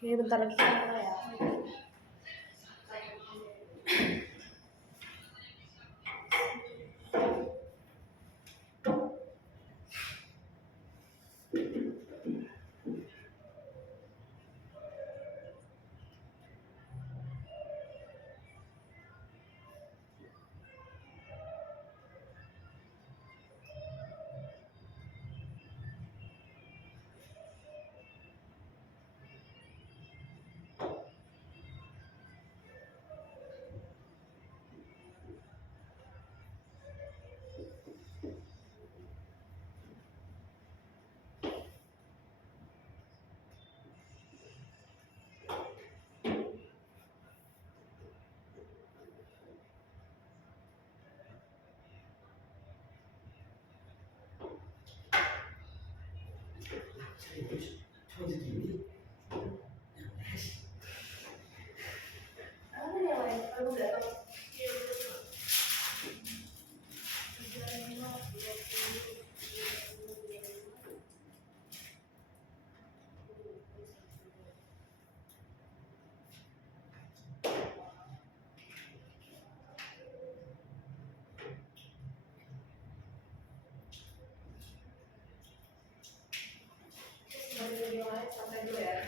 Oke, bentar lagi kita mulai ya. Sampai dulu ya.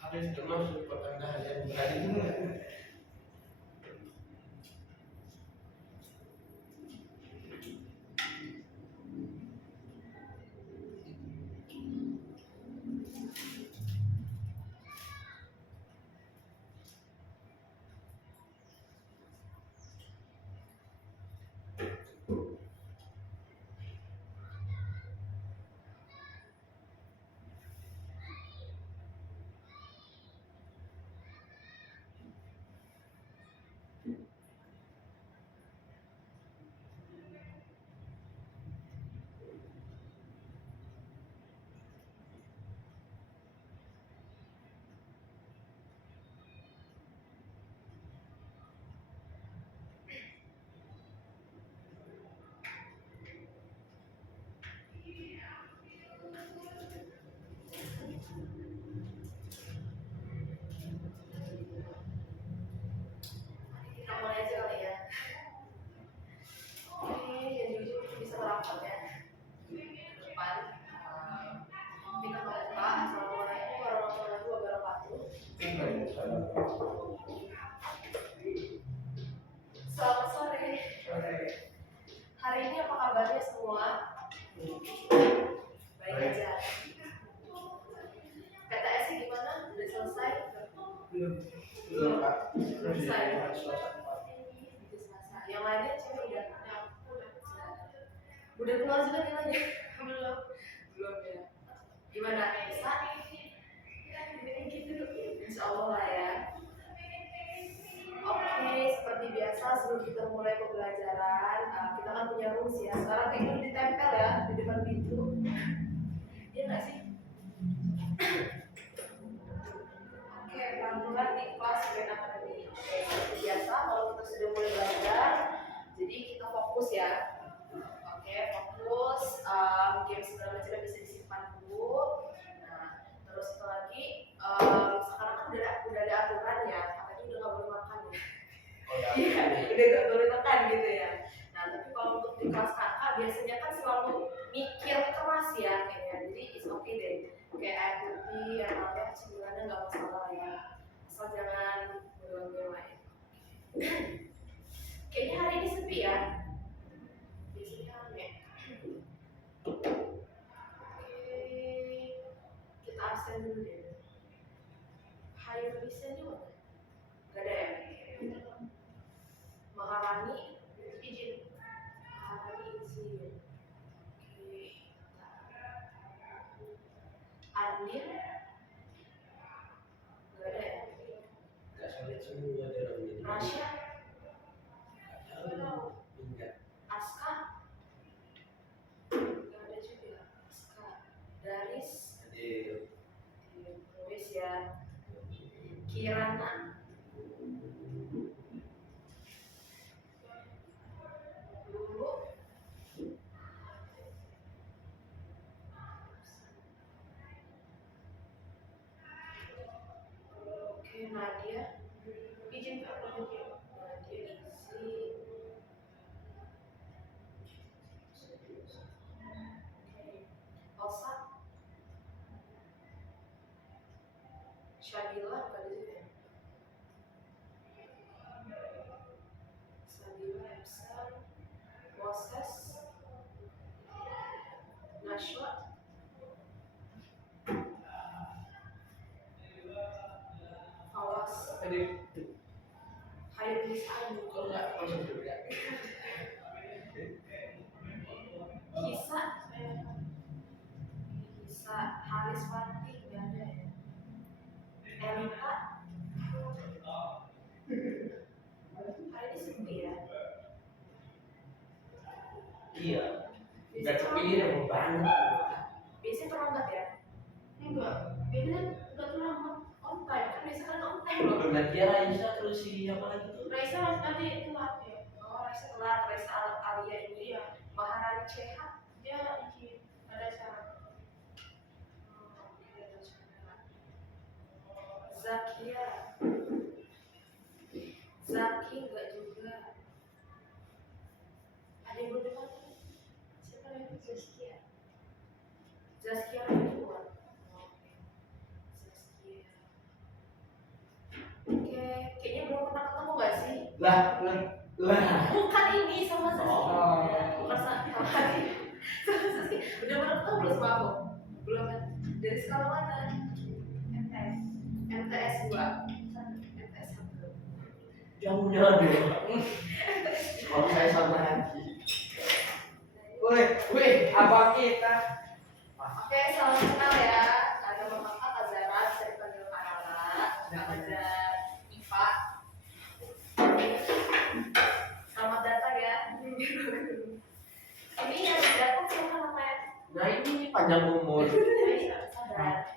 Habis termasuk pertengahan yang berani. Selamat sore. Hari ini apa kabarnya semua? Baik aja. PTS-nya gimana? Udah selesai? Belum Pak. Selesai. Selesai. Yang lainnya cewek udah keluar juga nilainya? Belum ya. Gimana? Bisa? Insya Allah lah ya. Oke, seperti biasa sebelum kita mulai pembelajaran, kita kan punya rules ya. Sekarang kayak gini ditempel ya di depan pintu. Iya nggak sih? Oke, pelan-pelan di kelas Ben Akademi. Oke, seperti biasa kalau kita sudah mulai belajar, jadi kita fokus ya. Oke, fokus. Game segala macam bisa disimpan dulu. Nah, terus itu lagi, sekarang kan udah ada aturan ya. Katanya udah nggak boleh makan ya. Iya, udah nggak boleh makan gitu ya. Nah, tapi kalau untuk di kelas kakak biasanya kan selalu mikir keras ya kayaknya. Jadi it's okay deh. Kayak air putih atau apa cemilannya nggak masalah ya. Asal jangan berganggu yang lain. Kayaknya hari ini sepi ya. Biasanya rame. Oke, kita absen dulu deh. Hari tulisnya juga nggak ada ya. Maharani izin. Maharani izin. Oke. Andin nggak ada ya. Nggak sulit semua dia orang ini. Rasya, Nggak tahu. Enggak. Aska nggak ada juga. Aska, Daris, Adil. Luis ya. Kirana, Lulu, oke Nadia, izin Pak Nadia, Nadia izin. Elsa, Syabila nggak ada juga ya. Sabila, Epson, Moses, Nashwa, Fawas, Adil. Hayunis Ayu, Kok nggak masuk juga? Kisa, Kisa, Haris Wati nggak ada ya. Elita, hari ini sepi ya. Iya. Nggak kepilih yang banyak. Biasanya terlambat ya? Enggak, biasanya nggak terlambat. On time, kan biasanya kan on time loh. Belum lagi Raisa terus si apa lagi tuh? Raisa nanti telat ya. Oh, Raisa telat, Raisa Alia ini ya. Maharani Ceha, dia izin ada acara. Oke, ada acara. Zakia, Zaki enggak juga. Ada yang belum dipanggil? Siapa lagi? Zaskia. Zaskia lagi keluar. Oke. Zaskia. Oke, kayaknya belum pernah ketemu nggak sih? Lah. Bukan ini sama Zaskia. Oh. Bukan sama Zaskia. Sama Zaskia. Udah pernah ketemu belum sama aku? Belum kan? Dari sekolah mana? MTS. MTS 2. MTS 1. Jauhnya dong. Kalau saya sama Haji. Wih, abang kita. Oke, salam kenal ya. Ada Mama Kak Azara, bisa dipanggil Kak Nara. Kak Azar IPA. Selamat datang ya. Ini yang datang siapa namanya? Nah ini panjang umur. Sabar.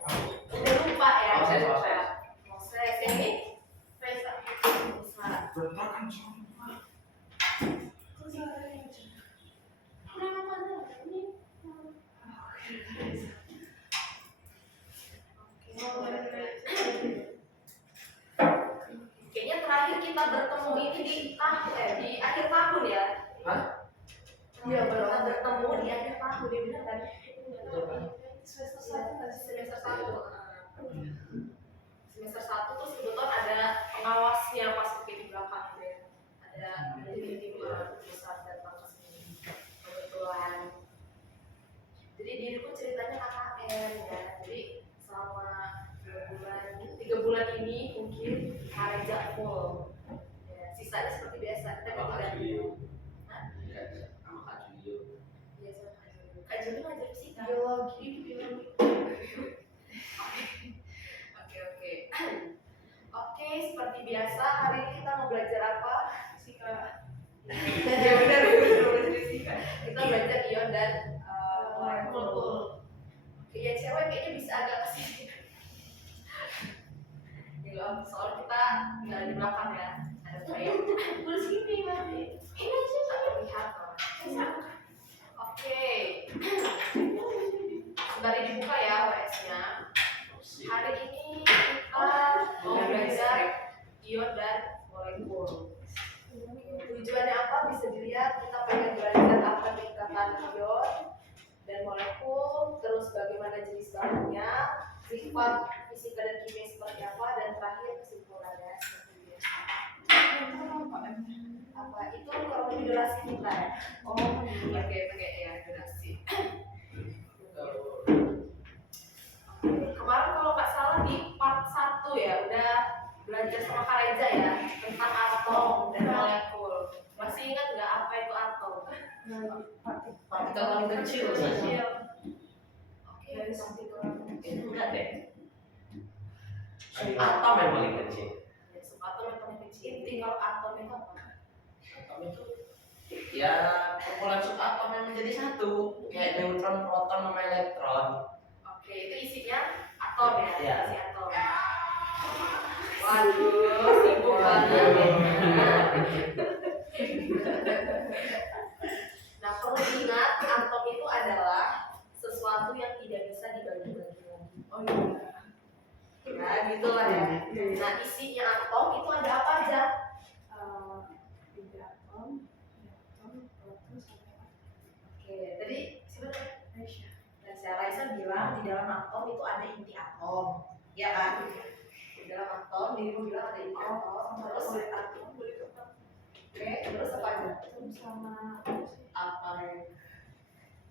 Udah lupa ya. Moses. Moses ini. Reza. Bisa. Bertahan semua. Kayaknya terakhir kita bertemu ini di akhir tahun ya. Hah? Iya, kita bertemu di akhir tahun, dia bilang kan? Semester 1 nggak sih? Semester 1. Semester 1 terus kebetulan ada pengawasnya pas di belakang gitu ya. Ada tim besar datang ke sini kebetulan. Jadi diriku ceritanya KKN ya. Jadi selama 3 bulan ini mungkin Kareja full. Ya, sisanya seperti biasa kita ganti-ganti. Hah? Sama Kak Julio. Iya sama Kak Juli ngajar biologi. Oke. Oke, seperti biasa hari ini kita mau belajar apa? Fisika. Ya benar fisika. Kita belajar ion dan molekul. Oke, yang cewek kayaknya bisa agak kesini. Ya, soalnya kita tinggal di belakang ya. Ada saya. Boleh sini nanti. Ini aja tak terlihat. Oke. Sembari dibuka ya OS-nya. Hari ini kita mau belajar ion dan molekul. Tujuannya apa? Bisa dilihat kita pengen belajar apa tingkatan ion dan molekul, terus bagaimana jenis bahannya, sifat fisika dan kimia seperti apa, dan terakhir kesimpulannya seperti biasa. Apa itu kalau lebih durasi kita ya? Oh, oke, pakai ya durasi. Kemarin kalau nggak salah di part 1 ya udah belajar sama Kareja ya tentang atom dan molekul. Masih ingat nggak apa itu atom? Partikel paling kecil. Oke, partikel Enggak deh. Atom yang paling kecil. ya, atom yang paling kecil. Inti kalau atom itu apa? Atom itu ya kumpulan subatom yang menjadi satu, kayak neutron, proton, sama elektron. Oke, itu isinya atom ya? Iya. Isi atom. Waduh, sibuk banget. Nah, perlu diingat atom itu adalah sesuatu yang tidak bisa dibagi-bagi lagi. Oh iya. Ya, gitulah ya. Nah, isinya atom itu ada apa aja? Tiga atom, proton, sampai Oke, tadi sebenarnya Raisa bilang di dalam atom itu ada inti atom, ya kan? Di dalam atom dirimu bilang ada inti atom, terus oke, terus apa aja? atom sama Apa ya?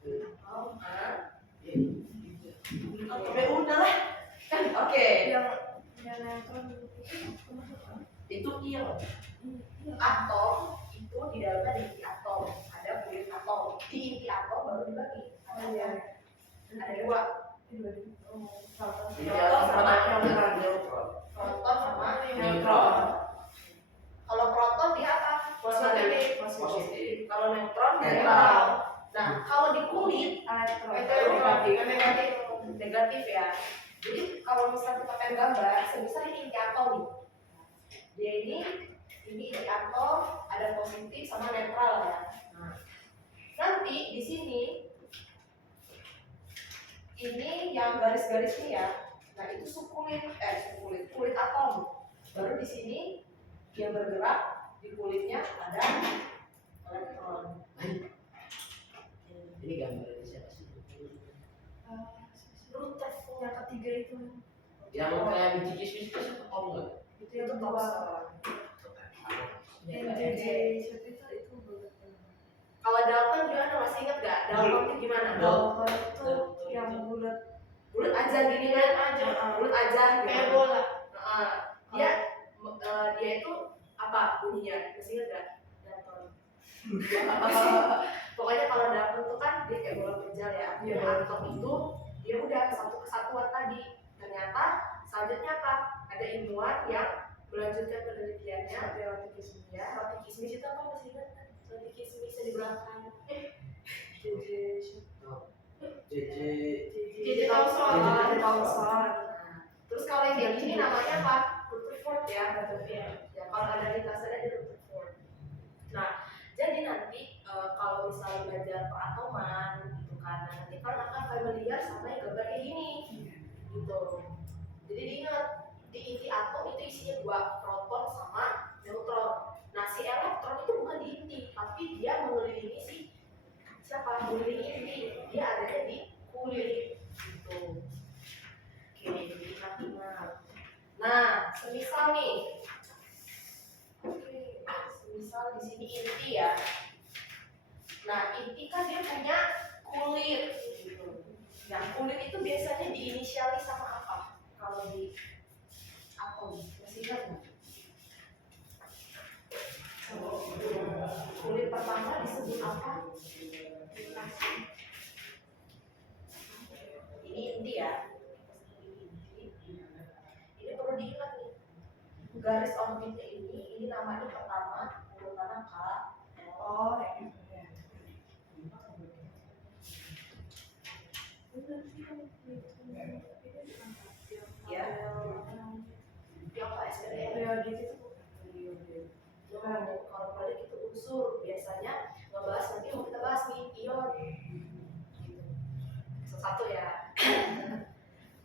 Atom, Oke, udah lah. oke. yang neutron Itu ion. Atom itu di dalamnya ada inti atom, ada kulit atom. Di inti atom baru dibagi. Ada dua. Jadi atom sama neutron. Proton sama Neutron. neutron. Kalau proton dia apa? Positif. Positif. Kalau neutron Netral. netral. Nah, kalau di kulit elektron negatif ya. Jadi kalau misalnya kita pengen gambar, sebesar ini inti atom nih. Dia ini inti atom, ada positif sama netral ya. Nah, nanti di sini ini yang garis-garis ini ya. Nah, itu kulit atom. Baru di sini yang bergerak di kulitnya ada elektron. Ini gambarnya siapa sih? Rutherford yang ketiga itu Yang kayak biji kismis itu siapa tahu nggak? itu yang kedua NJJ itu Kalau Dalton gimana? Masih ingat nggak? Dalton itu gimana? Dalton itu yang bulat Bulat aja gini kan aja, bulat aja kayak bola. Dia itu apa bunyinya? Masih ingat nggak? Dalton. Pokoknya kalau Dalton itu kan dia kayak bola penjal ya. Iya. Atom itu dia udah satu kesatuan tadi. Ternyata selanjutnya apa? Ada ilmuwan yang melanjutkan penelitiannya. roti kismis Ya, roti kismis itu apa masih ingat? Roti kismis yang di belakang. JJ JJ Thomson. Thomson. Terus kalau yang kayak gini namanya apa? Rutherford ya. Ya, kalau ada lintasannya di Rutherford. Nah, jadi nanti kalau misalnya belajar peratoman gitu kan, nanti kan akan familiar sama yang gambar kayak gini, gitu. Jadi diingat di inti atom itu isinya dua, proton sama neutron. Nah, si elektron itu bukan di inti, tapi dia mengelilingi siapa? Mengelilingi inti. Dia adanya di kulit, gitu. Oke, jadi ingat. Nah, semisal nih, oke, semisal di sini inti ya. Nah, inti kan dia punya kulit gitu. Nah, kulit itu biasanya diinisiali sama apa? Kalau di atom, masih ingat nggak? Kulit pertama disebut apa? Ini inti ya. Ini perlu diingat nih. Garis orbitnya ini namanya pertama urutan K. Oh, ini. Ya. Yang KSPDF. Periodik itu. Kalau periode itu unsur biasanya ngebahas nanti mau kita bahas nih ion. Gitu. Satu ya.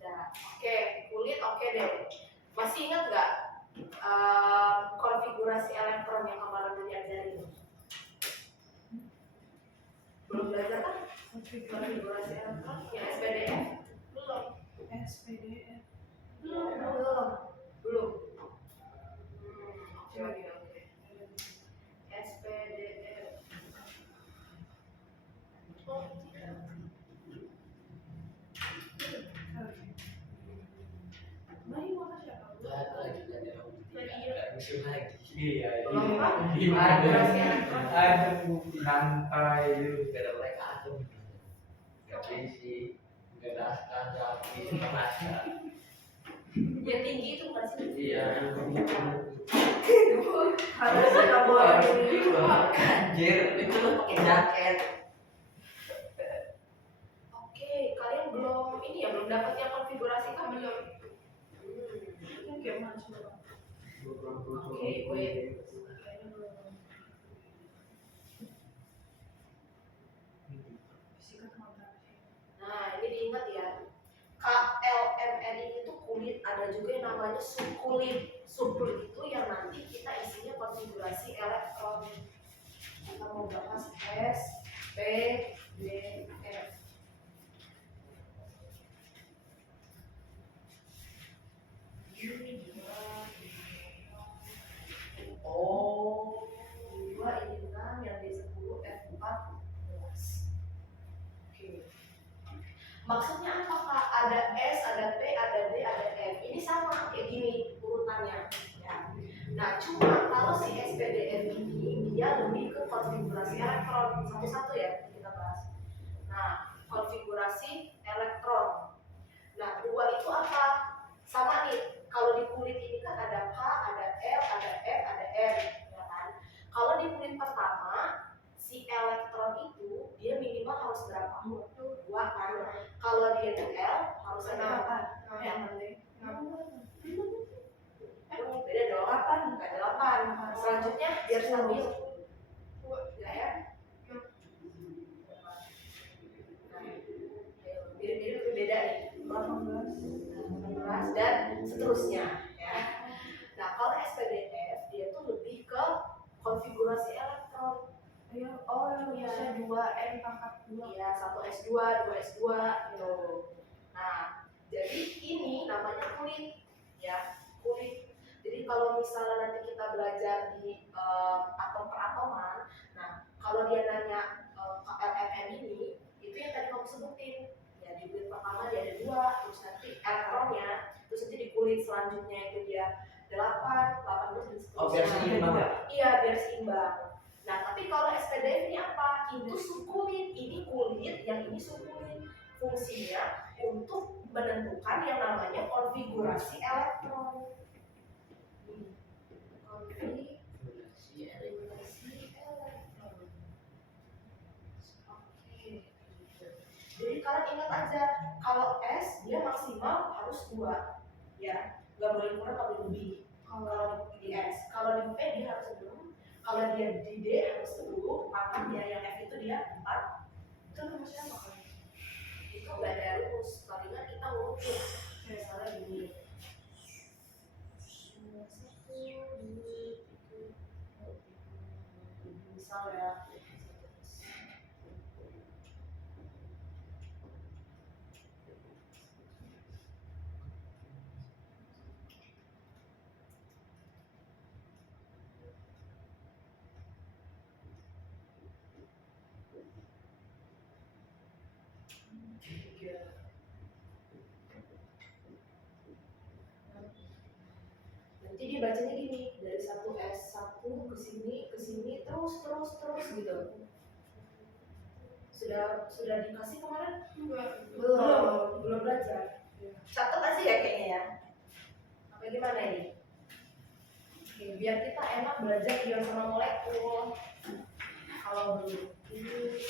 Nah, oke, kulit oke deh. Masih ingat nggak konfigurasi elektron yang kemarin udah diajarin? Belum belajar kan? Konfigurasi elektron yang SPDF? Belum. SPDF. Belum. Oke. SPDF. Oh, tidak. Mari mau siapa? Iya, Belum apa? gimana? Konfigurasi elektron. Aduh, santai lu, gak ada mereka atom. Gak isi, gak ada askar, tapi terasa. Yang tinggi itu bukan sih? Iya, Harusnya nggak boleh. anjir, itu lu pakai jaket. Oke, kalian belum ini ya belum dapat yang konfigurasi kan belum? Ini kayak mana coba? Oke, wait. Fisika cuma berapa sih? Nah, ini diingat ya. KLMN ini tuh kulit, ada juga yang namanya subkulit. Subkulit itu yang nanti kita isinya konfigurasi elektron. Kita mau bahas S, P, D, F. Oh, Dua ini 6, yang D10, F14. Oke. Maksudnya apa Kak? Ada S, ada P, ada D, ada F. Ini sama kayak gini urutannya. Ya. Nah, cuma kalau si SPDF ini dia lebih ke konfigurasi elektron. Satu-satu ya kita bahas. Nah, konfigurasi elektron. Nah, dua itu apa? Sama nih. Kalau di kulit ini kan ada K, ada L, ada F, ada R, ya kan? Kalau di kulit pertama, si elektron itu dia minimal harus berapa? Dua kan? Kalau dia di L harus ada berapa? Yang penting. Beda dong. 8, nggak 8. Selanjutnya biar stabil. Ya ya. Mirip-mirip beda nih. 18 dan seterusnya ya. Nah, kalau SPDF dia tuh lebih ke konfigurasi elektron. Oh, yang bisa 2 N pangkat 2. Iya, 1S2, 2S2 gitu. Nah, jadi ini namanya kulit ya, kulit. Jadi kalau misalnya nanti kita belajar di atom peratoman, nah kalau dia nanya KLMN ini, itu yang tadi kamu sebutin. Ya, di kulit pertama dia ada 2, terus nanti elektronnya, terus nanti di kulit selanjutnya itu dia 8, 18 dan seterusnya. oh biar seimbang ya? Iya, biar seimbang. Nah, tapi kalau SPDF ini apa? Itu subkulit, ini kulit, yang ini subkulit. Fungsinya untuk menentukan yang namanya konfigurasi elektron. Konfigurasi elektron. Oke. Jadi kalian ingat aja, kalau S dia maksimal harus 2, ya, nggak boleh kurang, nggak boleh lebih. Kalau di S, kalau di P dia harus 6. Kalau dia di D harus 10, maka dia yang F itu dia 4. Itu rumusnya apa kan? Itu nggak ada rumus, palingan kita ngurutin. Misalnya gini. 1, 2, 3, misal ya. Jadi bacanya gini, dari satu S1 ke sini terus gitu. Sudah dikasih kemarin? Belum belajar. Catat aja ya kayaknya ya. Apa gimana ini? Oke, biar kita enak belajar juga sama molekul. Kalau dulu ini jadi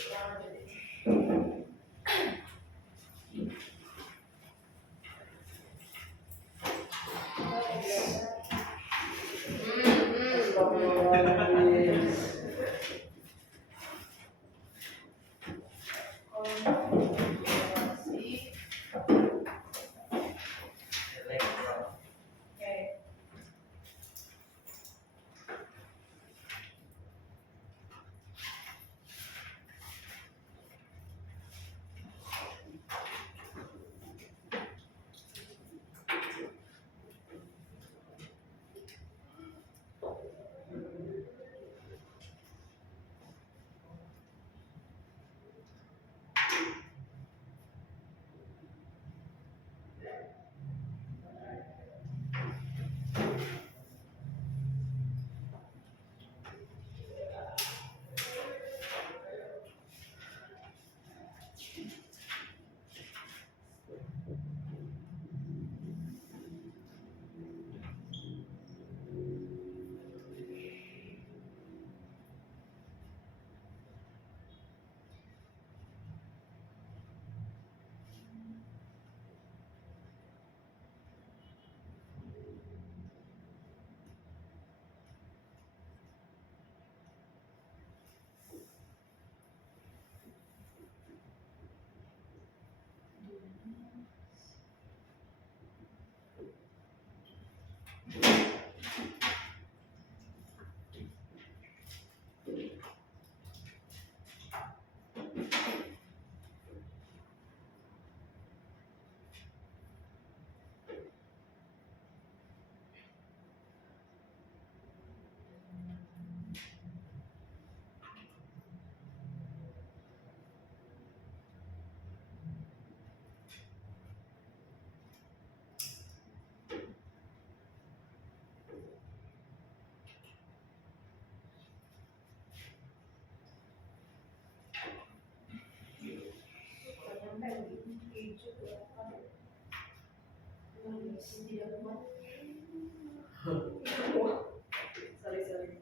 sorry.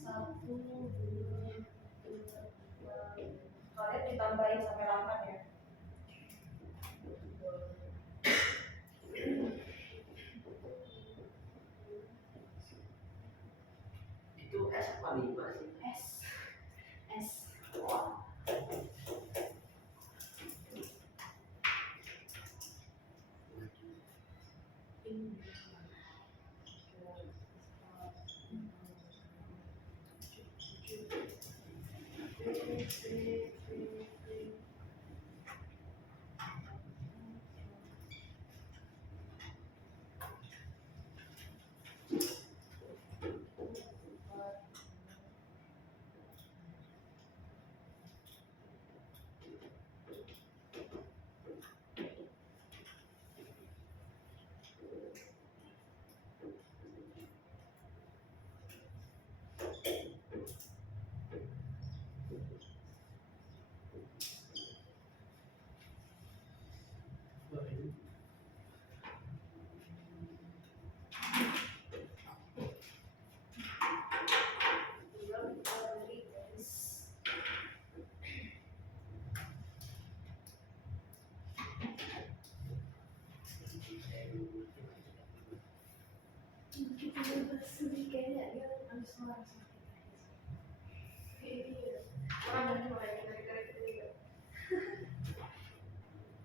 1, 2, 3, 4. Kalian ditambahin sampai 8 ya. Itu S apa 5 sih? S.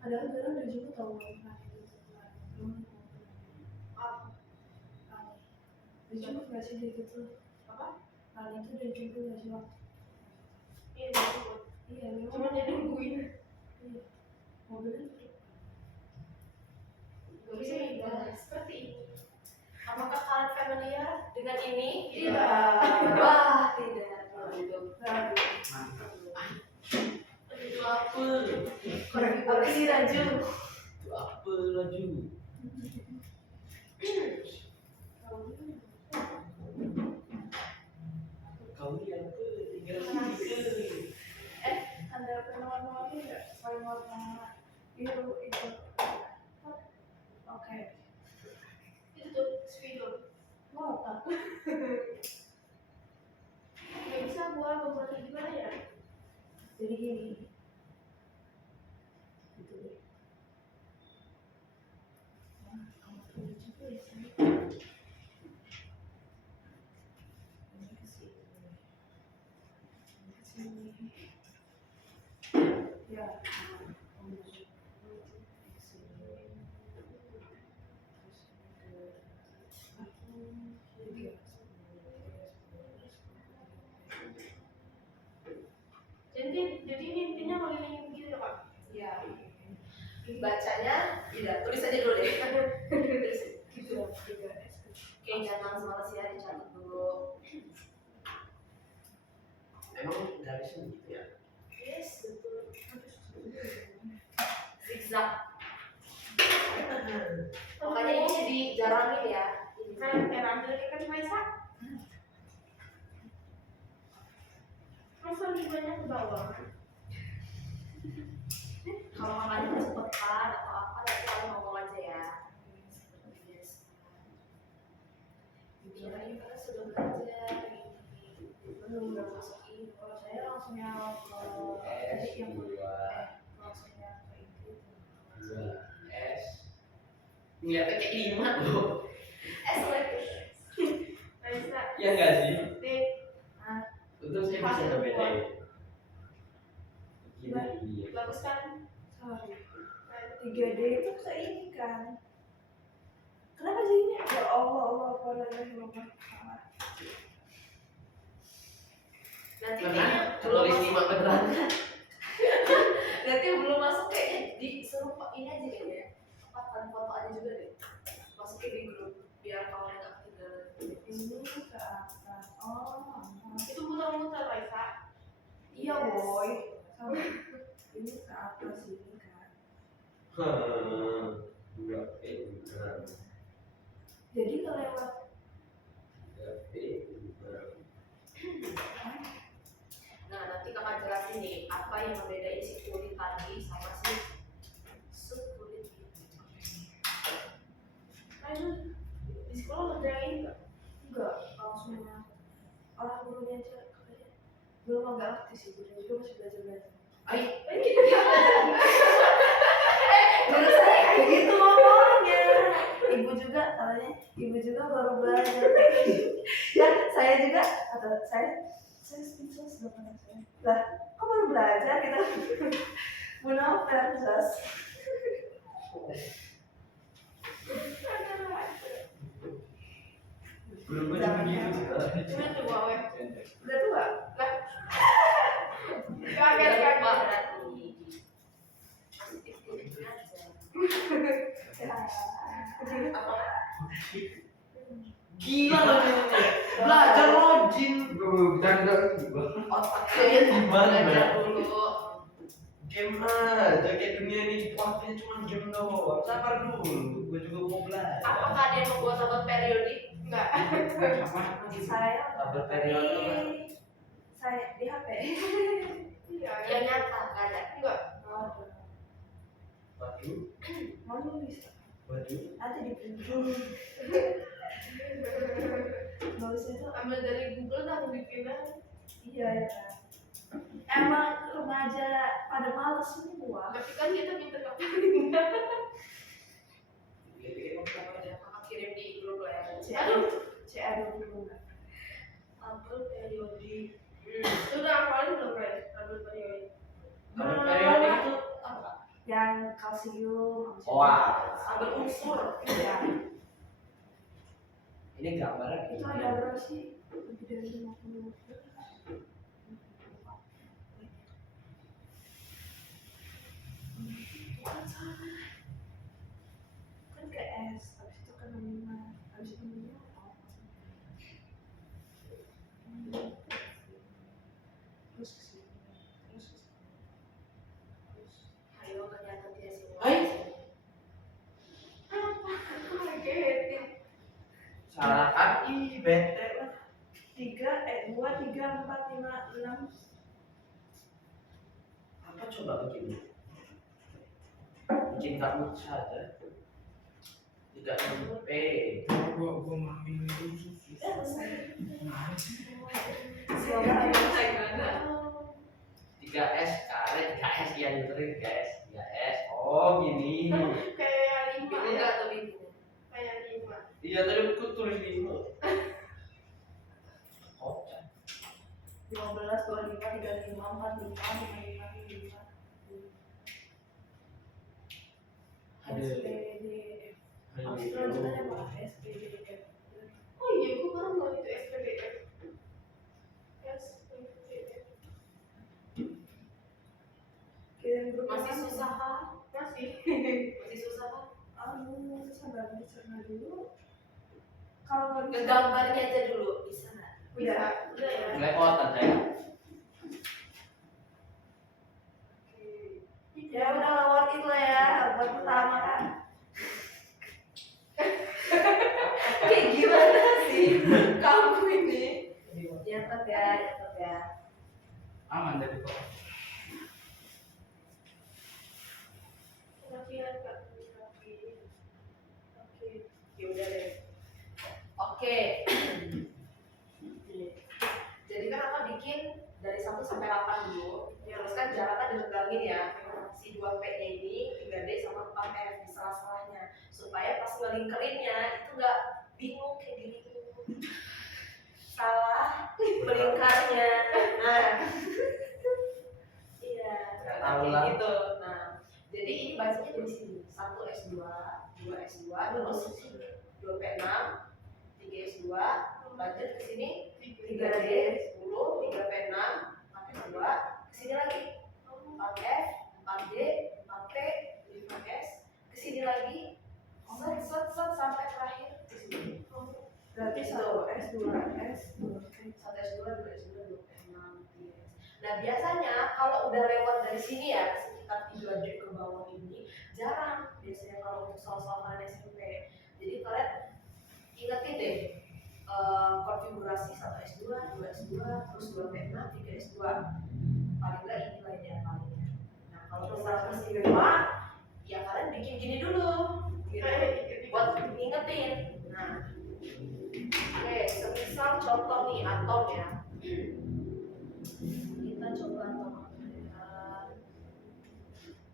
Padahal sekarang dari situ tahu dijemput nggak sih dari itu? Apa? Hal itu dari situ nggak sih waktu? Iya, disebut. Iya, memang. Cuma dia nungguin. Iya. Mobilnya tutup. Gak bisa dibilang seperti ini. Apakah kalian familiar dengan ini? Tidak. Wah, tidak. Waduh. Mantap. Itu apa? Apa sih Raju? Itu apa laju? jangan males ya, dicatat dulu. Emang garisnya gitu ya? Yes, betul. Zigzag. Makanya ini dijarangin ya. Kan ambil ikan Maisa. Masa lebih banyak ke bawah? Kalau makannya kecepatan atau apa, nanti kalian ngomong aja ya. Seperti biasa. Kirain kalian sudah belajar ini. Belum masuk ini. Kalau saya langsung yang tadi yang langsung yang ke itu. 2 S. Ngeliatnya kayak 5 loh. lagi. Maisa. Iya nggak sih? T. Untung saya bisa nge-BT. Gini. Bagus kan? Sorry. 3D itu ke ini kan? Kenapa jadinya? Ya Allah, salah. Nanti Karena kayaknya belum tulis masuk. 5 beneran. Nanti belum masuk kayaknya disuruh ini aja kayaknya. Apa kalian foto aja juga deh. Masukin di grup biar kawan nggak ketinggalan. Ini ke atas. Oh, itu muter-muter Maisa. Iya boy. Sama. Ini ke atas ini kan. 2 P beneran. Jadi kelewat 2 P beneran. Nah nanti kakak jelasin nih apa yang membedain si kulit tadi sama si subkulit ini. Ayo di sekolah ngerjain nggak? Enggak, langsung orang gurunya aja katanya belum agak aktif sih, gurunya juga masih belajar. Guru saya kayak gitu ngomongnya. Ibu juga baru belajar. Ya saya juga atau saya speechless dengan saya. Lah, kok baru belajar kita? Benar versus. Guru gue juga gitu. Udah tua, weh. Udah tua? Lah. Kaget Kaget lupa kan? berarti. Positif kulit aja. Gila loh ini. Belajar login. Bercanda. Otaknya Gimana, belajar Mbak? dulu. Game aja kayak dunia ini waktunya cuma game doang. Sabar dulu, gue juga mau belajar. Apakah ada yang membuat tabel periodik? Enggak. Apa? Saya Tabel periode apa? saya di HP. Iya. Yang nyata nggak ada. Enggak. Ada. Waduh, Mau nulis? waduh. Nanti di print dulu. Nulisnya tuh Ambil dari Google dah bikinnya. iya ya kan. Emang remaja pada males semua. Tapi kan kita pinter Ya ngapain? udah kakak kirim di grup lah ya. Aduh, CA 20 enggak. Tabel periodik. sudah hafalin belum guys? Ambil periode. Tabel periode itu apa? Yang kalsium. Wah. Tabel unsur. Ya. Ini gambarnya Itu gini. ada berapa sih? Lebih dari 50. Bukan sana. Kan ke S, habis itu ke 65. Habis itu 65 apa? Terus ke sini. Terus ke sini. Terus. Ayo kelihatan dia semua. Hai. Aku ngagetin. Salah kan? Ih, bete lah. 2, 3, 4, 5, 6. Apa coba bikin? Bikin kamu saja. Tidak P. Gua maafin dulu sih. Semoga ada Gimana? 3S karet 3S ya nyuterin 3S 3S. Oh gini. Kayak yang lima Bingung ya. nggak tuh bingung? Kayak lima. Iya tadi aku tulis 5. Kocak. 15, 25, 35, 45, 55, 55. Ada. SPDF. Ada Harus gitu. lanjutannya apa? SPDF. Oh iya, gue baru nggak itu SPDF. SPDF. Kirim grup Masih mana? susah kah? Masih. Masih susah kah? Aduh, sabar dicerna dulu. Kalau nggak Ke bisa, gambarnya aja dulu, bisa nggak? udah. Udah ya. Belepotan saya. Ya udah lewat itu lah ya, buat pertama kan. Kayak gimana sih kamu ini? Nyatet ya, nyatet ya. Aman dari kok. Latihan Kak. Oke. Ya udah deh. Oke. Jadi kan apa bikin dari 1 sampai 8 dulu. Terus kan jaraknya diregangin ya. Si 2P-nya ini 3D sama 4F di salah-salahnya. Supaya pas ngelingkerinnya itu nggak bingung kayak gini. Salah melingkarnya. Nah. Iya, Nggak tahu kayak lah. gitu. Nah, jadi ini bacanya dari sini. 1S2, 2S2, terus 2P6, 3S2, lanjut ke sini 3D 10, 3P6, 4S2, ke sini lagi 4F, 4D, 4P, 5S, ke sini lagi set sampai terakhir di sini. Berarti 1S, 2S, 2P. 1S2, 2S2, 2P6, 3S. Nah, biasanya kalau udah lewat dari sini ya, sekitar 3D ke bawah ini, jarang biasanya kalau untuk soal-soal kalian SMP. Jadi kalian ingetin deh konfigurasi 1S2, 2S2, terus 2P6, 3S2. Paling nggak ini lah ya palingnya. Nah, kalau misalnya masih lupa, ya kalian bikin gini dulu, gitu, buat ingetin. Nah, oke, semisal contoh nih atom ya. Kita coba atom.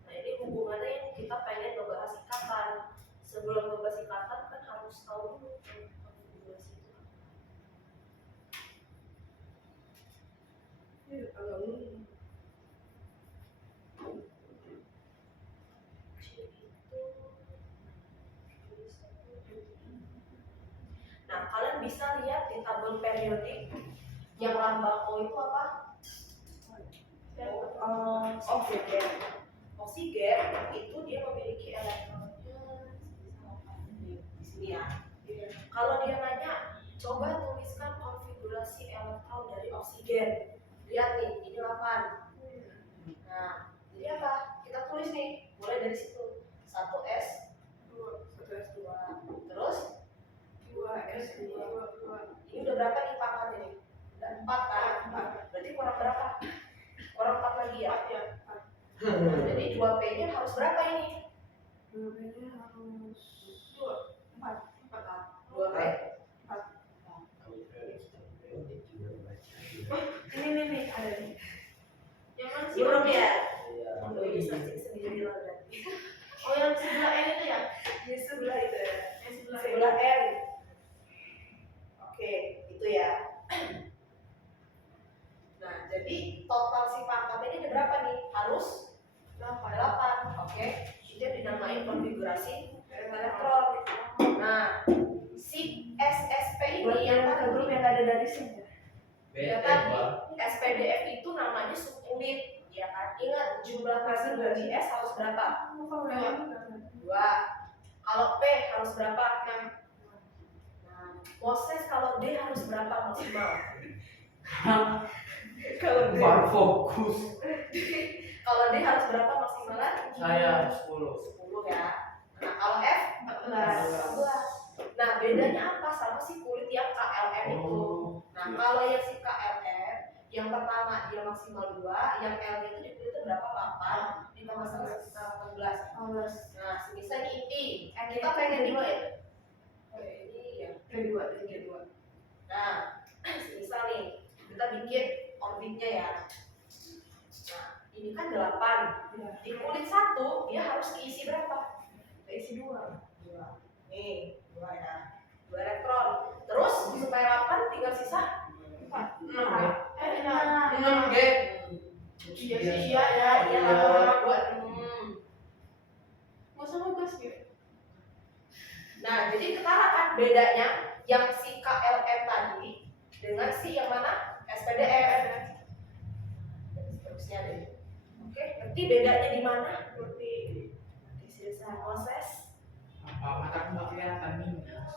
Nah, ini hubungannya yang kita pengen membahas ikatan. Sebelum membahas ikatan kan harus tahu dulu konfigurasi itu. Agak umum. Nah, kalian bisa lihat di tabel periodik yang lambang O itu apa? Oksigen. Oksigen itu dia memiliki elektronnya di sini ya. Kalau dia nanya, coba tuliskan konfigurasi elektron dari oksigen. Lihat nih, ini 8. Nah, jadi apa? Kita tulis nih, mulai dari situ. 1S, 1S2, terus 2S2. Ini udah berapa nih pangkat ini? Udah 4 kan? 4. Berarti kurang berapa? Kurang 4 lagi ya? Jadi 2P-nya harus berapa ini? 2P-nya harus 4. 2P. Ini ada nih. Yang mana sih? Belum ya? Iya. Oh, ini searching sendiri lah berarti. Oh, yang sebelah N itu ya? Di sebelah itu ya. Yang sebelah N. Sebelah N. Oke, itu ya. Nah, jadi total si pangkatnya ini ada berapa nih? Harus 8. Oke. Itu yang dinamain konfigurasi elektron. Nah, si SSP Buat ini yang yang ke grup tadi, yang ada dari sini. ya Bete tadi gua. SPDF itu namanya subunit, ya kan? Ingat jumlah masing dari S harus berapa? Oh, kalau yang ini 2. Kalau P harus berapa? 6. Nah, Moses kalau D harus berapa maksimal? Kalau D, Baru fokus. kalau D harus berapa maksimalnya? Saya 10. 10 ya. Nah, kalau F 14. Nah, bedanya apa sama si kulit yang KLM itu? Nah, kalau yang si KLM, yang pertama dia maksimal 2, yang L itu di kulit itu berapa? 8, ditambah sama sekitar 18. 15. Nah, semisal ini inti, kita pengen bikin. Ini ya, Kedua. Nah, semisal nih, kita bikin orbitnya ya. Nah, ini kan 8. Ya. Di kulit 1, dia harus keisi berapa? Isi 2. 2. Nih, 2 ya. 2 elektron. Terus, supaya 8 tinggal sisa 4. 6 ya. 6. 6 G. Iya sih, iya. Iya, 8,2. Nggak usah ngegas gitu. Nah, jadi ketara kan bedanya yang si KLM tadi dengan si yang mana? SPDF. Dan seterusnya deh. Oke, ngerti bedanya di mana? Ngerti. Di sisa proses. Apa mataku nggak kelihatan minus?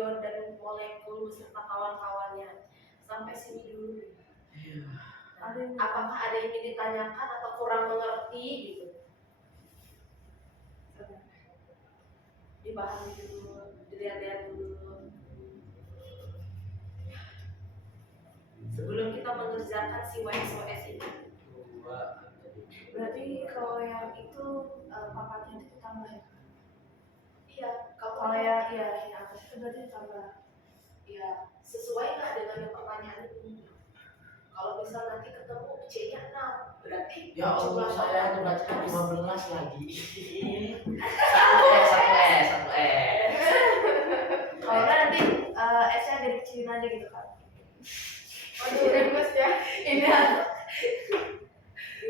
ion dan molekul beserta kawan-kawannya. Sampai sini dulu. Apakah ada yang ingin ditanyakan atau kurang mengerti gitu? Dipahami dulu, dilihat-lihat dulu. Sebelum kita mengerjakan si WSOS ini. Berarti kalau yang itu papatnya itu tambah ya? Iya, Kalau yang atas itu berarti tambah. Iya, sesuai nggak dengan yang pertanyaan ini? Kalau misal nanti ketemu C-nya 6, berarti Ya Allah, jumlah saya itu kata baca harus 15 lagi. Satu S. Kalau nggak nanti S-nya dari kecilin aja gitu kan? Waduh, remes ya. Ini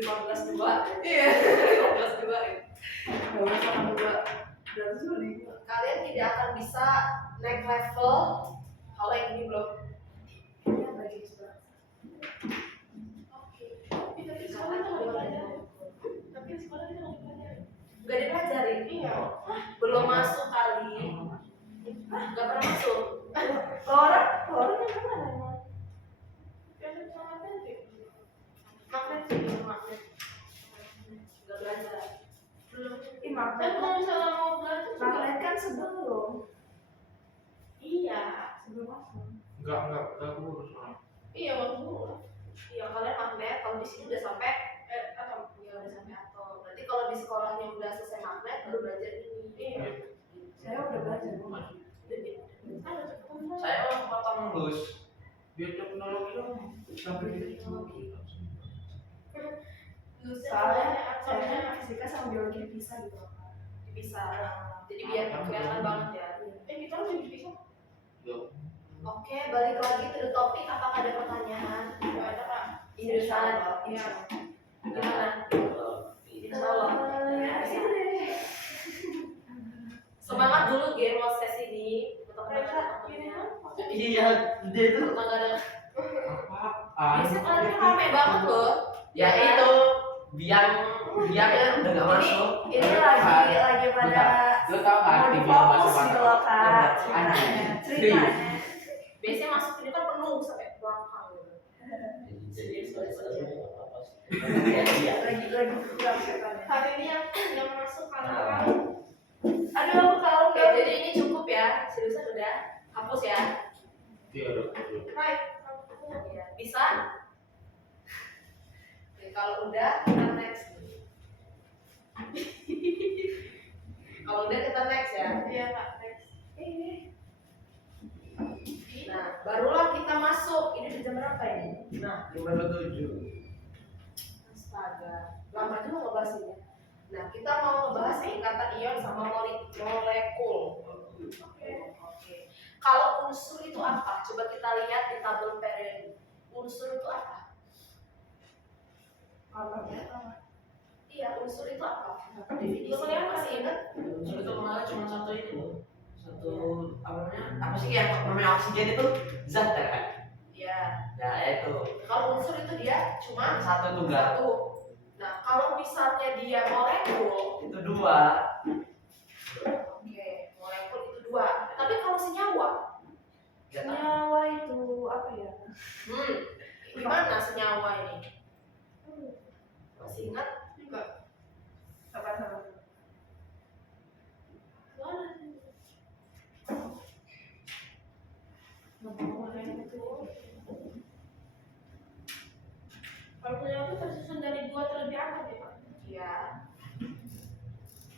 15 2. Iya. 15 2 ya. Nggak usah sama dua. Udah sulit. Kalian tidak akan bisa naik level kalau yang ini belum. Ini yang bagi sebelah. Oke. Tapi sekolah kita nggak dipelajari. Tapi sekolah kita nggak dipelajari. Gak dipelajarin? Iya. Belum masuk kali. Gak pernah masuk. Kalau orang yang mana emang? Biasa sama magnet sih, magnet. Gak belajar. Belum. Ih, Tapi magnet kalau misalnya mau belajar juga. magnet kan sebelum Iya. masuk. Enggak kurus orang. Iya, waktu. Iya, kalian magnet. Kalau di sini udah sampai atau ya udah sampai atau. Berarti kalau di sekolahnya udah selesai magnet baru belajar ini. Iya. Saya udah belajar. Ada ketemu. Saya orang potong lulus. Biar teknologi dong. Sampai Teknologi. Soalnya saya fisika sama biologi bisa gitu. Bisa. Jadi biar kelihatan banget ya. Kita harus jadi bisa. Oke, balik lagi ke topik. Apakah ada pertanyaan? Nggak ada, Kak. Insya Allah. Iya. Gimana? Insya Allah. Ya, itu deh. Semangat dulu game mau sesi ini. Tetap Reza, ini kan. Iya, dia itu. Tetap ada. Apaan? Biasanya kalian rame banget loh. Ya itu biangnya udah gak masuk. Ini lagi pada Lu tau kan mau di difokus gitu loh kak. Ceritanya. Biasanya masuk ini kan penuh sampai belakang gitu. Lagi kurang setannya. Hari ini yang masuk kalah. Aduh aku tahu Oke, jadi ini cukup ya. Seriusan udah hapus ya. Iya dong. Right. Ya, bisa? Oke, kalau udah kita next. Kalau udah kita next ya. Iya, Kak. Next. Nah, barulah kita masuk. Ini udah jam berapa ini? Nah, 57. Astaga, lama juga ngebahas ini. Nah, kita mau ngebahas ikatan ion sama molekul. Oke. Kalau unsur itu apa? Coba kita lihat di tabel periode. Unsur itu apa? Iya, unsur itu apa? Definisinya masih ingat? Unsur itu kemarin cuma satu ini loh. Satu apa namanya? Apa sih yang namanya oksigen itu zat ya kan? Iya. Nah itu Kalau unsur itu dia cuma satu tunggal. satu. Nah, kalau misalnya dia molekul, Itu dua. oke, molekul itu dua. Tapi kalau senyawa, Ya kan? Senyawa itu apa ya? gimana senyawa ini? Masih ingat? Juga. Sabar. Mana sih? Kalau punya itu tersusun dari dua terlebih angkat ya, Pak. Iya.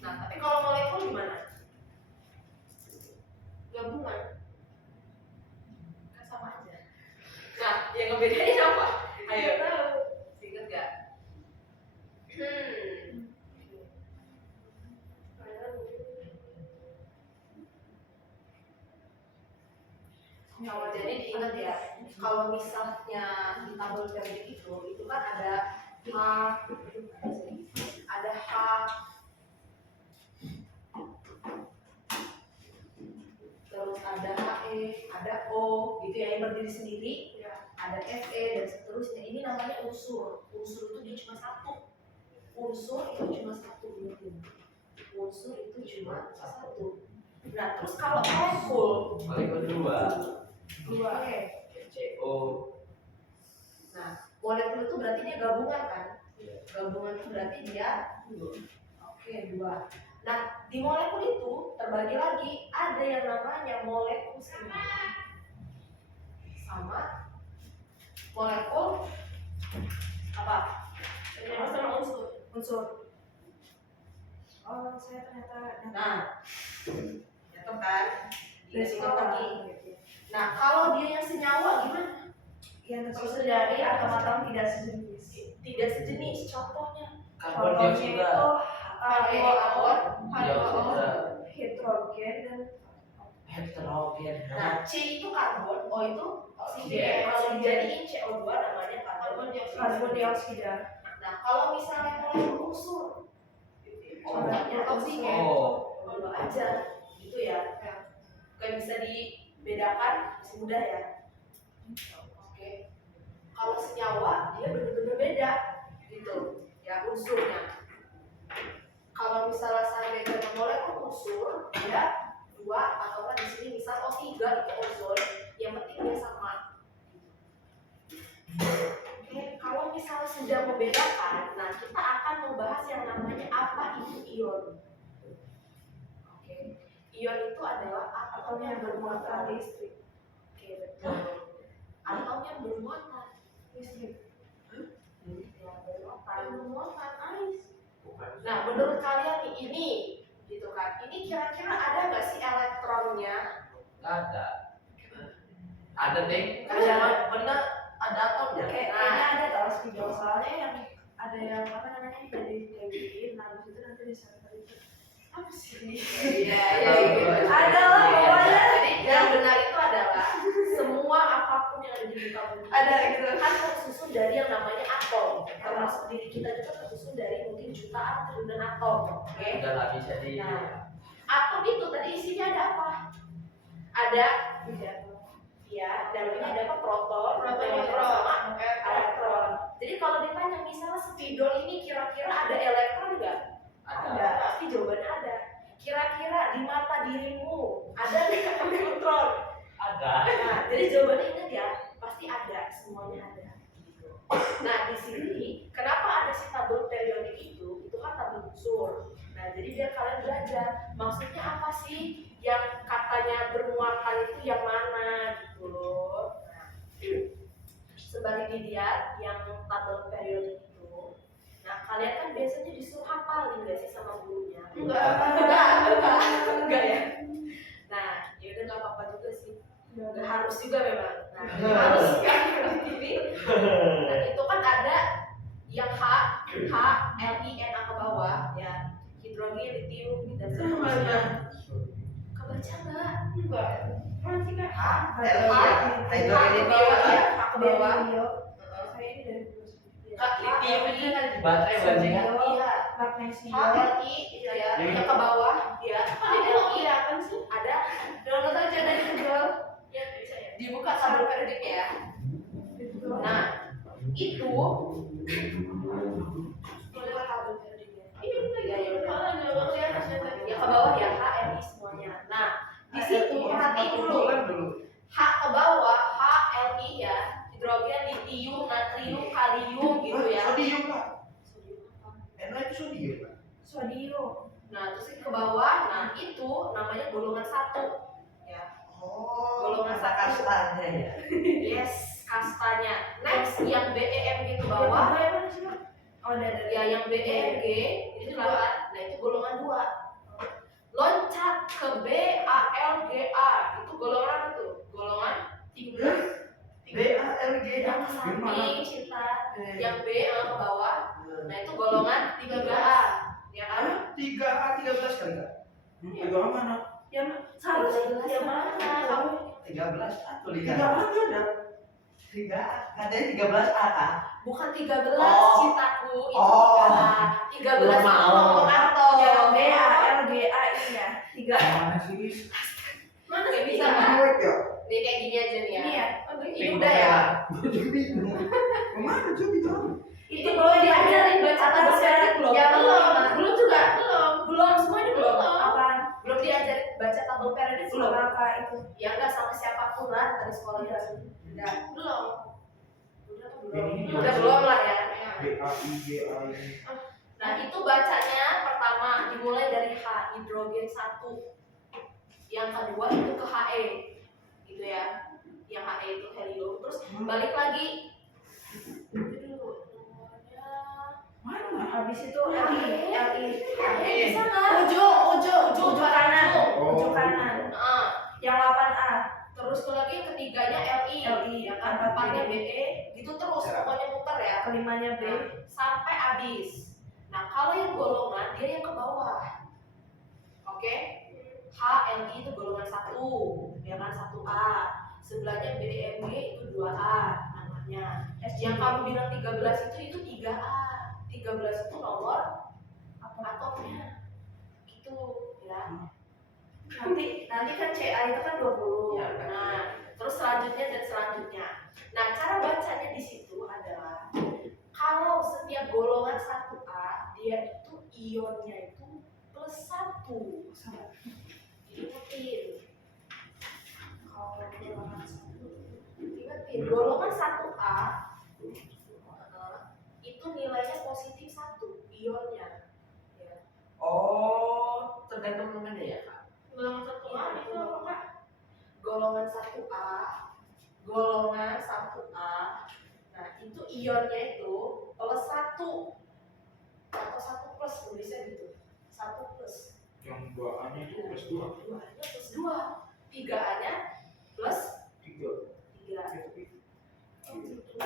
Nah, tapi kalau molekul gimana? Gabungan. Kan sama aja. Nah, yang ngebedain apa? Ayo. Tahu. Ingat gak? Jadi diingat ya, kalau misalnya di tabel periodik itu kan ada H, terus ada HE, ada O, gitu ya yang berdiri sendiri, ada Fe dan seterusnya. Ini namanya unsur. Unsur itu dia cuma satu. Unsur itu cuma satu. Unsur itu cuma satu. Nah, terus kalau molekul Molekul dua. oke. CO. Nah, molekul itu berarti dia gabungan kan? Iya. Gabungan itu berarti dia oke, dua. Nah, di molekul itu terbagi lagi ada yang namanya molekul senyawa sama molekul apa? Senyawa sama unsur. Unsur. Oh, saya ternyata Nah, jatuh kan? dari Disingkat sekolah. lagi. Nah, kalau dia yang senyawa gimana? Yang tersusun dari atom-atom tidak sejenis. Tidak sejenis. Contohnya Karbon Contohnya dioksida. itu H2O, Dioksida. hidrogen dan Heterogen. Nah, C itu karbon, O itu oksigen. Oksigen. Kalau dijadiin CO2 namanya karbon dioksida. karbon dioksida. Nah, kalau misalnya molekul unsur, contohnya oksigen, Oh. O2 aja, gitu ya. Kayak bisa dibedakan, masih mudah ya. Oke. Kalau senyawa dia benar-benar beda, gitu, ya unsurnya. Kalau misalnya saya dengan molekul unsur, dia dua atau kan di sini misal O3 itu unsur, yang penting dia sama. Oke, kalau misalnya sudah membedakan, nah kita akan membahas yang namanya apa itu ion. Oke, ion itu adalah atom yang bermuatan listrik. Oke, betul. Atom yang bermuatan listrik. Yang bermuatan ais. Nah, menurut kalian nih ini, gitu kan? Ini kira-kira ada nggak sih elektronnya? Nggak ada. Ada deh. Ada. Bener ada atomnya. Kayaknya ada tau spidol, soalnya yang ada yang apa namanya jadi kayak gini, nah habis itu nanti disangkut itu apa sih? Iya, Ada lah pokoknya. Jadi yang benar itu adalah semua apapun yang ada di muka bumi Ada gitu. kan tersusun dari yang namanya atom. Termasuk diri kita juga tersusun dari mungkin jutaan triliunan atom. Oke. Udah nggak bisa di. Nah, atom itu tadi isinya ada apa? Ada ya, dalamnya ada apa? Proton, neutron, sama elektron. Jadi kalau ditanya misalnya spidol ini kira-kira ada elektron nggak? Ada. Pasti jawabannya ada. Kira-kira di mata dirimu ada nggak neutron? Ada. Nah, jadi jawabannya ingat ya, pasti ada, semuanya ada. Gitu. Nah, di sini kenapa ada si tabel periodik itu? Itu kan tabel unsur. Nah, jadi biar kalian belajar, maksudnya apa sih yang katanya bermuatan itu yang mana gitu loh. Nah, sebagai dilihat yang tabel periodik itu. Nah, kalian kan biasanya disuruh hafalin nggak sih sama gurunya? Enggak ya. Nah, ya udah nggak apa-apa juga sih. Nggak harus juga memang. Nah, harus kan di sini. Nah, itu kan ada yang H, Li, Na ke bawah ya. Hidrogen, litium, dan seterusnya. Kebaca nggak? Enggak. Mana sih kak? Hidrogen itu ya, H ke bawah. Saya ini dari Litium ini kan di baterai bukan sih kan? iya. magnesium. Li gitu ya, yang ke bawah ya. Kan itu Li kelihatan sih. ada. Download aja dari Google. Ya bisa ya. Dibuka tabel periodik ya. Nah, itu boleh tabel periodiknya. Iya benar Ya, ya udah. Kalau nggak kelihatan sih tadi. Yang ke bawah ya H, Li semuanya. Nah, di situ perhatiin dulu. H ke bawah, H, Li ya, hidrogen, litium, natrium, kalium gitu ya. Sodium Pak. Sodium apa? Na itu sodium Pak. Sodium. Nah, terus ke bawah, nah itu namanya golongan 1 ya. Oh, Golongan Kata kastanya ya. Yes, kastanya. Next, yang BEMG ke Bawah bawah. yang mana sih, Pak? Oh, ada. Ya, yang BEMG itu kan, nah itu golongan 2. Loncat ke BALGA, itu golongan apa tuh? Golongan 3. BALG Yang ke samping, cinta. Yang B ke bawah, nah itu golongan 3A. Ya kan? 3A 13 kali Kak. Itu mana? Yang seharusnya yang mana? Kamu 13 atau 3A 3? ada. 3A. Katanya 13A Kak. Bukan 13 Oh. cintaku, itu Oh. 3A. 13 Belum itu mau. nomor atom. yang B A L G A ini ya. 3. Mana sih? Mana nggak bisa? Awet ya. Nih kayak gini aja nih ya. Ini ya. Ini udah ya. Bingung. Kemana coba itu? Itu belum diajarin baca tabel periodic belum? Ya, Belum. Belum juga. Belum. Belum semuanya belum. Apaan? Belum diajarin baca tabel satu periode belum. sama kak itu. Ya enggak sama siapapun lah dari sekolahnya. Enggak. Belum. Udah apa Ini belum? Udah belum lah ya. B A I G A I. Nah, itu bacanya pertama dimulai dari H, hidrogen 1. Yang kedua itu ke He. Gitu ya. Yang He itu helium. Terus balik lagi. Itu dulu nomornya. Mana? Habis itu Li. Di sana. Ujung kanan. Oh. Ujung kanan. Yang 8A. Terus tuh lagi yang ketiganya Li. Li. Ya kan, empatnya Be, gitu terus Ya. pokoknya muter ya. Kelimanya B. Nah, sampai habis. Nah, kalau yang golongan dia yang ke bawah. Oke? H, Li itu golongan 1, ya kan 1A. Sebelahnya BMG itu 2A namanya. Yang kamu bilang 13 itu 3A. 13 itu nomor atomnya. Gitu, ya. Nanti kan CA itu kan 20. Ya, Nah, terus selanjutnya dan selanjutnya. Nah, cara bacanya di situ adalah kalau setiap golongan 1A dia itu ionnya itu +1. Ingetin. Kalau golongan 1, ingetin golongan 1A itu nilainya positif 1 ionnya. Ya. Oh, tergantung namanya ya kak. Golongan 1A itu apa kak? Golongan 1A, golongan 1A. Nah, itu ionnya itu +1 atau 1 plus tulisnya gitu. 1 plus. Yang 2A-nya itu plus 2. 2-nya plus 2. 3A-nya plus 3. 3. Oh, gitu.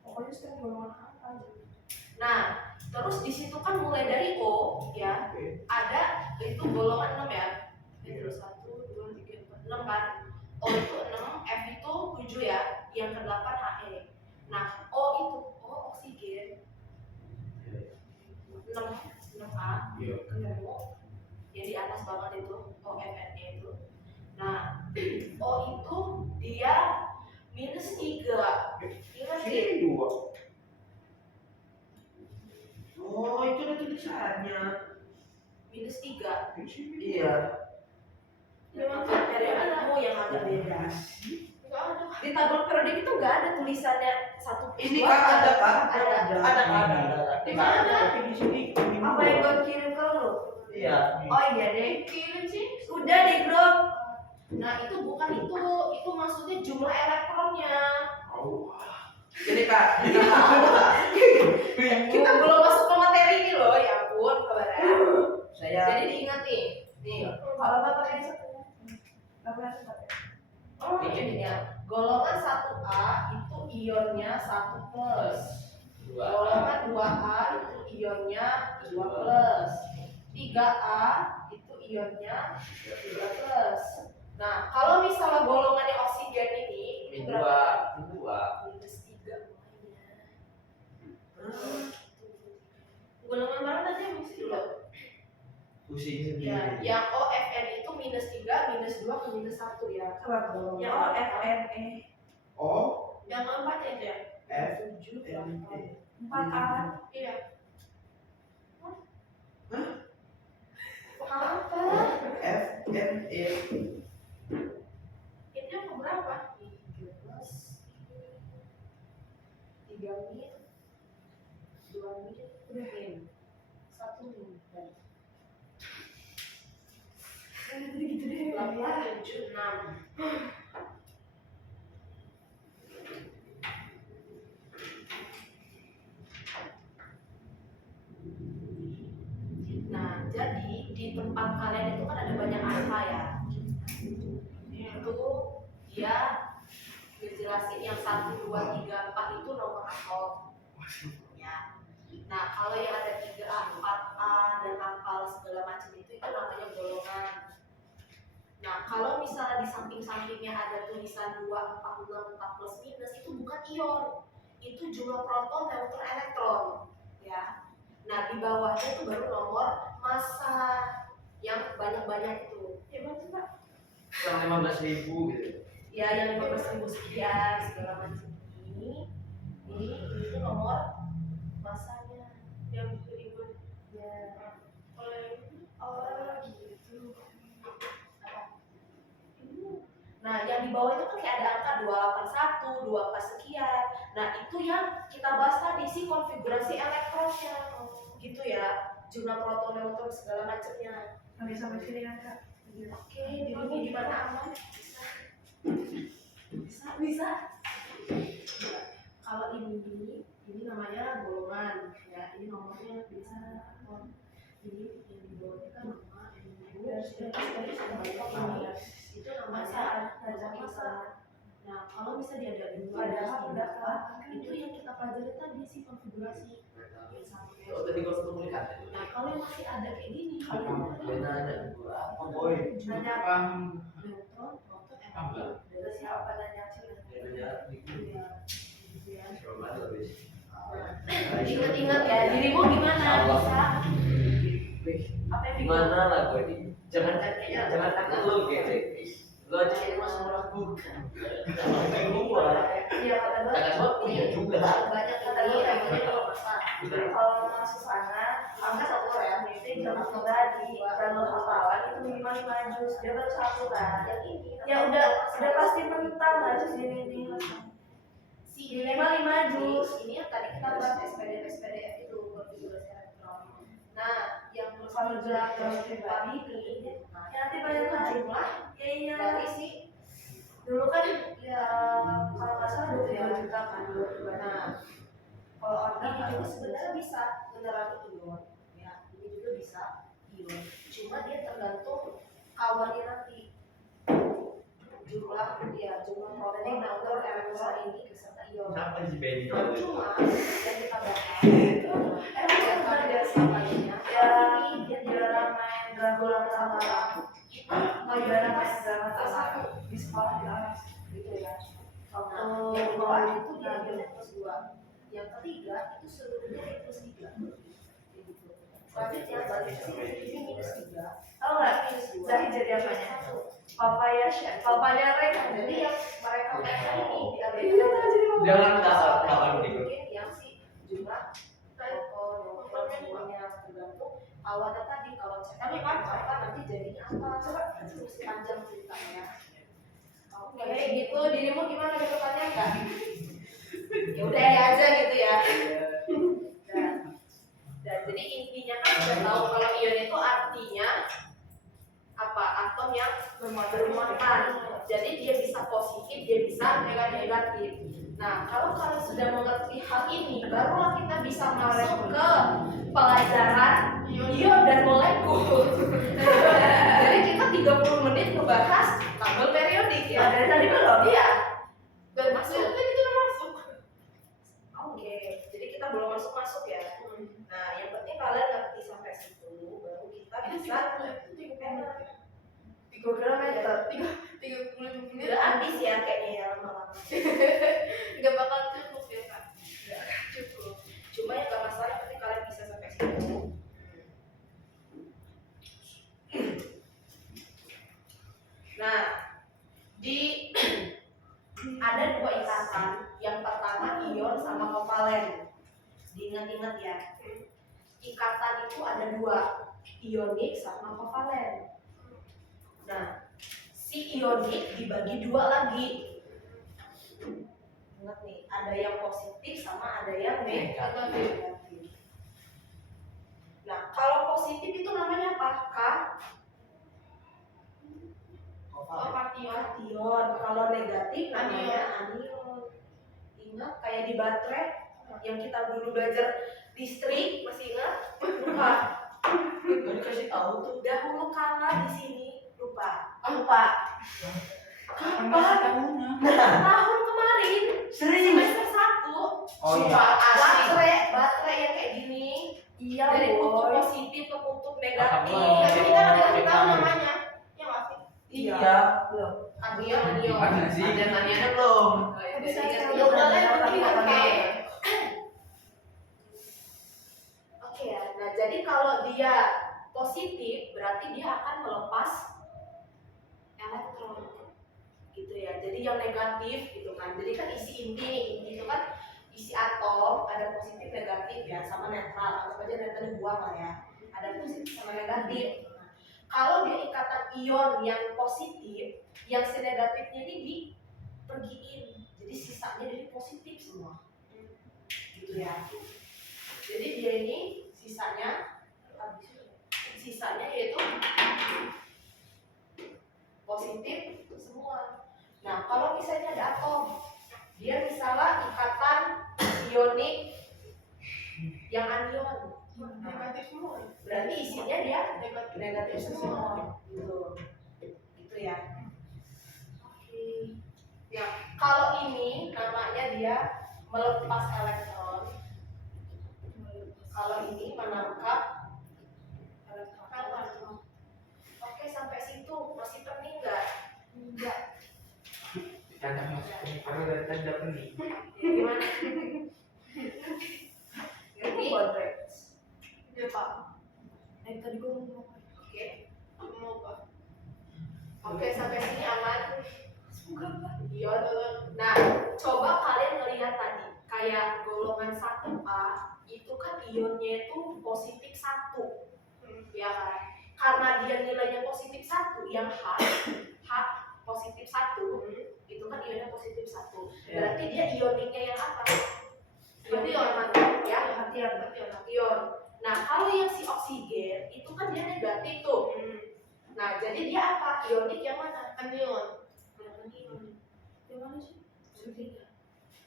Pokoknya setiap golongan apa aja. Nah, terus di situ kan mulai dari O ya. Oke. Ada itu golongan 6 ya. Itu 1 2 3 4 6 kan. O itu 6, F itu 7 ya. Yang ke-8 He. Nah, O itu oksigen 6A Iya. ketemu yang di atas banget itu OFNE itu. Nah, O itu dia -3. Ingat sih? Sini 2. Oh, itu ada tulisannya. -3. Di sini. Iya. Memang periodemu yang agak beda. Enggak ada. Di tabel periodik itu nggak ada tulisannya 1 Ini kak ada kak? Ada. Ada. Di mana? Tapi di sini. Ini Apa yang gue kirim ke lu? Iya. Oh iya deh. Kirim sih. Udah di grup. Nah, itu bukan itu maksudnya jumlah elektronnya. Oh. Jadi kak, Kita belum masuk ke materi ini loh, ya ampun, kabarnya. saya Jadi diingetin. Nih, Kalau nggak pakai satu. Nggak pernah sempat ya. oh ini ya. Golongan 1A itu ionnya 1 plus. Golongan 2A itu ionnya 2 plus. 3A itu ionnya 3 plus. Nah, kalau misalnya golongannya oksigen ini itu berapa? dua. -3 makanya. Golongan baru tadi yang mesti Dulu. Pusing Ya, sendiri. yang OFN itu -3, -2 ke -1 ya. Coba dulu. Ya, Oh FNE. O yang 4 ya itu ya. F 7 N E. 4A. Iya. apa? F N E. Itu yang keberapa? 13 3 min 2 min udah min 1 min dan Gitu deh. 8 7 6. Nah, jadi di tempat kalian itu kan ada banyak angka ya. Itu dia ngejelasin yang 1 2 3 4 itu nomor atom. Ya. Nah, kalau yang ada 3A, 4A dan ampal segala macam itu namanya golongan. Nah, kalau misalnya di samping-sampingnya ada tulisan 2, 4, 6, 4 plus minus itu bukan ion. Itu jumlah proton, neutron, elektron. Ya. Nah, di bawahnya itu baru nomor massa yang banyak-banyak itu. Ya berarti Pak. Yang 15.000 gitu. Ya, yang 15.000 sekian segala macam ini itu nomor massanya. Yang 1000. Ya. Kalau yang itu Oh, gitu. Nah, yang di bawah itu kan kayak ada angka 281, 24 sekian. Nah, itu yang kita bahas tadi sih konfigurasi elektronnya. Gitu ya. Jumlah proton, neutron segala macamnya. Sampai sampai sini kan Kak? Oke, dirimu gimana aman? Bisa. Kalau ini namanya golongan, ya. Ini nomornya bisa. Ini yang di bawah kan nama, itu namanya masa. Nah, kalau bisa dia ada itu yang kita pelajari tadi sih konfigurasi. Oh, tadi kau ketemu kan? Nah, kalau yang masih ada kayak gini, Bena ada dua apa? Boy. Nanya neutron, proton, Ambil. dari siapa nanya sih? Benanya itu. ya. Coba habis. Ingat-ingat ya, dirimu gimana? Bisa? Apa yang Gimana lah gue ini? Jangan kan lu gitu. Lu aja ini masih melakukan. Jangan gua. Iya kata gue. Jangan gua punya juga. banyak kata gue kayak gini kalau masak. Kalau masuk sana, angka satu ya. Jadi jangan tadi jalur hafalan itu minimal 5 juz. Dia baru satu kan. Yang ini Ya udah pasti mental nggak sih ini si minimal 5 juz. ini yang tadi kita bahas SPDF itu konfigurasi elektron. Nah, yang Kalau jelas tadi ini Ya nanti banyak kan jumlah Ya iya. dari si Dulu kan ya kalau nggak salah 22 juta kan. nah Kalau ini online juga sebenarnya bisa beneran ion ya, ini juga bisa ion, cuma dia tergantung kawannya nanti jumlah proton, neutron, elektron ini beserta ion. Kenapa si Benny Nah, kalau cuma yang kita bahas yang kami dari sampainya ini dia dia main drama sama kita dia main drama sama di sekolah di atas gitu ya. Oh, Yang kedua itu dia ambilnya plus 2. Yang ketiga itu seluruhnya dia plus 3. Gitu. Selanjutnya balik ke sini ini minus 3. tahu nggak Minus 2. Zahid jadi apanya papaya chef papanya Rek Jadi yang mereka ini diambil iya jadi Jangan dasar kawan mungkin gitu. yang si jumlah proton semuanya tergantung awannya tadi. Kalau ceritanya apa nanti jadinya apa, coba mesti panjang ceritanya. Oke, gitu. Dirimu gimana, ada pertanyaan nggak? Ya udah ya aja gitu ya. Dan jadi intinya kan sudah tahu kalau ion itu artinya apa? Atom yang bermuatan. Jadi dia bisa positif, dia bisa negatif. Nah, kalau kalian sudah mengerti hal ini, barulah kita bisa masuk ke pelajaran ion dan molekul. Jadi kita 30 menit membahas tabel periodik ya. dari tadi belum Iya. Dan Masuk masuk. kan itu udah masuk. Oke, jadi kita belum masuk ya. Nah, yang penting kalian ngerti sampai situ, baru kita bisa. gue kira meter 30 menit Udah habis ya kayaknya ya lama-lama. nggak bakal cukup ya Kak. Cukup. Cuma yang gak masalah yang penting kalian bisa sampai situ. Nah, di ada dua ikatan. Yang pertama ion sama kovalen. Diingat-ingat ya. Ikatan itu ada dua, ionik sama kovalen. Nah, si ionik dibagi dua lagi. Ingat nih, ada yang positif sama ada yang negatif. Nah, kalau positif itu namanya apa? Kation. Kalau negatif namanya anion. Ingat kayak di baterai yang kita dulu belajar listrik, masih ingat? Lupa. Gue dikasih tahu tuh. Dahulu kala di sini lupa. Kan masih tahunnya. Tahun kemarin semester 1. Oh iya. Baterai yang kayak gini. iya Dari kutub boy positif ke kutub negatif. Alhamdulillah. Tapi kan ada kasih tahu namanya. Ya nggak sih? iya belum Anion. Mana sih? Ada nanya belum? Bisa Ya udah lah, yang penting oke. Oke ya. Nah, jadi kalau dia positif berarti dia akan melepas elektron. Gitu ya. Jadi yang negatif gitu kan. Jadi kan isi inti itu kan isi atom ada positif negatif ya sama netral. Anggap aja netral dibuang lah ya. Ada positif sama negatif. Nah, Kalau dia ikatan ion yang positif, yang si negatifnya ini dipergiin. Jadi sisanya jadi positif semua. Gitu ya. Jadi dia ini sisanya yaitu positif semua. Nah, kalau misalnya ada atom, dia misalnya ikatan ionik yang anion. Negatif semua. Berarti isinya dia negatif semua. Gitu ya. Oke. Ya, kalau ini namanya dia melepas elektron. Kalau ini menangkap elektron. Oke, sampai situ masih pening nggak? Enggak. Tanda masuk karena dari tanda pening. Ya, gimana? Ngerti? Ya Pak. Tadi gue ngomong apa? Oke. Mau apa? Oke, sampai sini aman. Ion. Nah, coba kalian melihat tadi kayak golongan 1A itu kan ionnya itu positif 1. Ya kan? Karena dia nilainya positif 1, yang H positif 1, itu kan ionnya positif 1. Berarti dia ioniknya yang apa? Ion yang mana? Ya, ion. Nah, kalau yang si oksigen itu kan dia negatif tuh. Nah, jadi dia apa? Ionik yang mana? Anion. Yang mana sih?